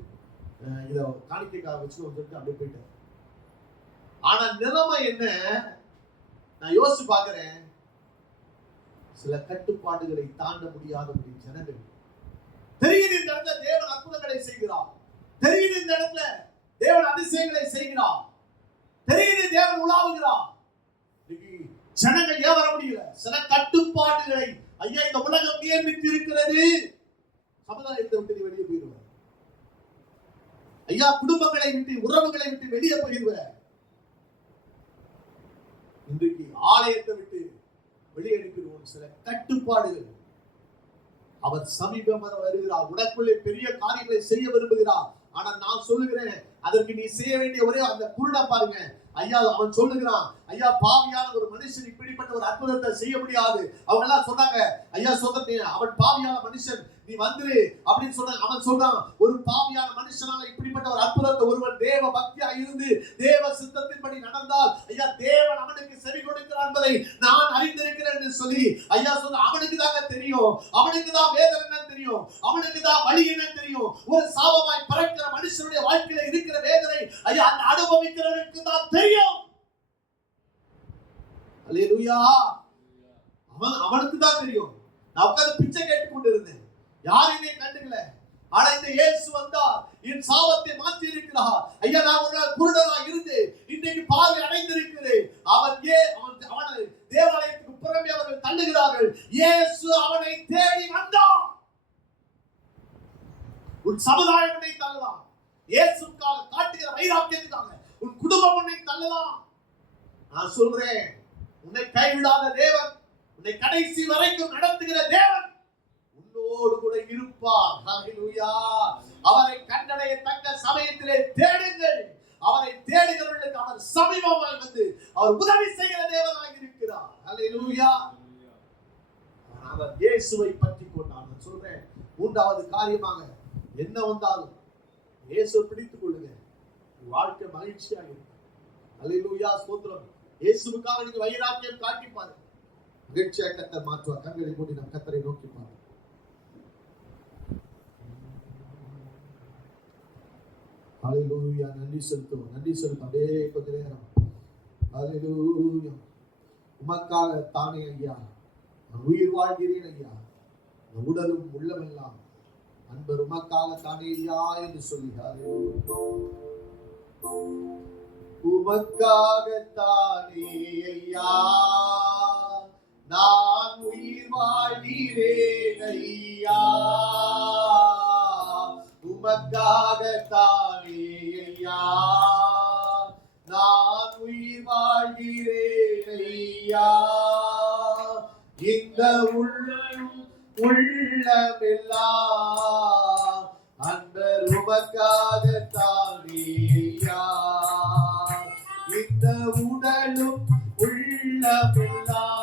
இதை காணிக்கைக்காக வச்சு வந்துட்டு அப்படியே போயிட்டார். ஆனா நிலைமை என்ன? நான் யோசிச்சு பாக்குறேன், சில கட்டுப்பாடுகளை தாண்ட முடியாத ஜனங்கள். தெரியுது இந்த இடத்துல தேவன் அற்புதங்களை செய்கிறார், தெரியுது இந்த இடத்துல தேவன் அதிசயங்களை செய்கிறார், தெரியுது தேவன் உலாவுகிறார். ஜனங்கள் ஏன் வர முடியல? சில கட்டுப்பாடுகளை ஐயா இந்த உலகம் நியமித்து இருக்கிறது. சமுதாயத்தை விட்டு வெளியே போயிடுவார் ஐயா, குடும்பங்களை விட்டு உறவுகளை விட்டு வெளியே போயிடுவார். இன்றைக்கு ஆலயத்தை விட்டு வெளியே இருக்கிறோம். சில கட்டுப்பாடுகள். அவர் சமீபமாக வருகிறார், உனக்குள்ளே பெரிய காரியங்களை செய்ய விரும்புகிறார். ஆனா நான் சொல்லுகிறேன், அதற்கு நீ செய்ய வேண்டிய ஒரே அந்த குருடை பாருங்க ஐயா. அவன் சொல்லுகிறான், ஐயா பாவியான ஒரு மனுஷன் இப்படிப்பட்ட ஒரு அற்புதத்தை செய்ய முடியாது. அவங்க எல்லாம் சொன்னாங்க, ஐயா சொல்றது அவன் பாவியான மனுஷன், நீ வந்துரு அப்படின்னு சொன்னாங்க. அவன் சொல்றான், ஒரு பாவியான மனுஷனால இப்படிப்பட்ட ஒரு அற்புதத்தை ஒருவன் தேவ பக்தியா இருந்து தேவ சித்தத்தின்படி நடந்தால் ஐயா தேவன் அவனுக்கு செவி கொடுக்கிறான் என்பதை நான் அறிந்திருக்கிறேன் என்று சொல்லி ஐயா சொல்ற. அவனுக்கு தாங்க தெரியும், அவனுக்கு தான் வேதனை என்ன தெரியும், அவனுக்கு தான் வலி என்ன தெரியும். ஒரு சாபமாய் பறக்கிற மனுஷனுடைய வாழ்க்கையில இருக்கிற வேதனை ஐயா அந்த அனுபவிக்கிறவனுக்கு தான் தெரியும். அல்லேலூயா. அவனுக்கு தான் தெரியும். நான் உட்கார்ந்து பிச்சை கேட்டுக் கொண்டு இருந்தேன், யாரையுமே கண்டுக்கல. ஆனா இந்த இயேசு வந்தார், என் சாபத்தை மாற்றி இருக்கிறார். ஐயா நான் ஒரு குருடனா இருந்து இன்றைக்கு பார்வை அடைந்திருக்கிறேன். அவனை தேவாலயத்துக்கு புறமே அவர்கள் தள்ளுகிறார்கள். இயேசு அவனை தேடி வந்தார். உன் சமுதாயம் உன்னை தள்ளலாம், இயேசுக்காக காட்டுகிற வைராக்கியத்துக்காக உன் குடும்பம் உன்னை தள்ளலாம். நான் சொல்றேன், உன்னை கைவிடாத தேவன், உன்னை கடைசி வரைக்கும் நடத்துகிற தேவன் உன்னோடு கூட இருப்பார். ஹல்லேலூயா. அவரை கண்டடையத்தக்க சமயத்திலே தேடுங்கள். அவரை தேடுகிறவர்களுக்கு அவர் சமீபமாய் வந்து அவர் உதவி செய்கிற தேவனாக இருக்கிறார். ஹல்லேலூயா. அவர் இயேசுவை பற்றி கொண்டார். நான் சொல்றேன், மூன்றாவது காரியமாக என்ன வந்தாலும் இயேசுவை பிடித்துக் கொள்ளுங்க. வாழ்க்கை மகிழ்ச்சியாக இருக்கும். ஹல்லேலூயா, ஸ்தோத்திரம். இயேசுவுக்காக நீங்க வைராக்கியம் காட்டி பாருங்க, மகிழ்ச்சியாக கர்த்தர் மாற்றுவார். கண்களை மூடி நம் கர்த்தரை நோக்கி பாருங்க. ஹல்லேலூயா. நன்றி செலுத்துவோம், நன்றி செலுத்தும். அப்படியே கொஞ்ச நேரம் ஹல்லேலூயா. உமக்காக தானே ஐயா நான் உயிர் வாழ்கிறேன் ஐயா, உடலும் உள்ளமெல்லாம் அன்பர் உமக்காக தானே ஐயா என்று சொல்லி உமக்காக தானே ஐயா நான் உயிர் வாழ்கிறேன் ஐயா, உமக்காக தானே ஐயா நான் உயிர் வாழ்கிறேன் ஐயா, இந்த உள்ளமெல்லாம் அன்பர் உமக்காக தானே ஐயா, இந்த உடலும் உள்ளமெல்லாம்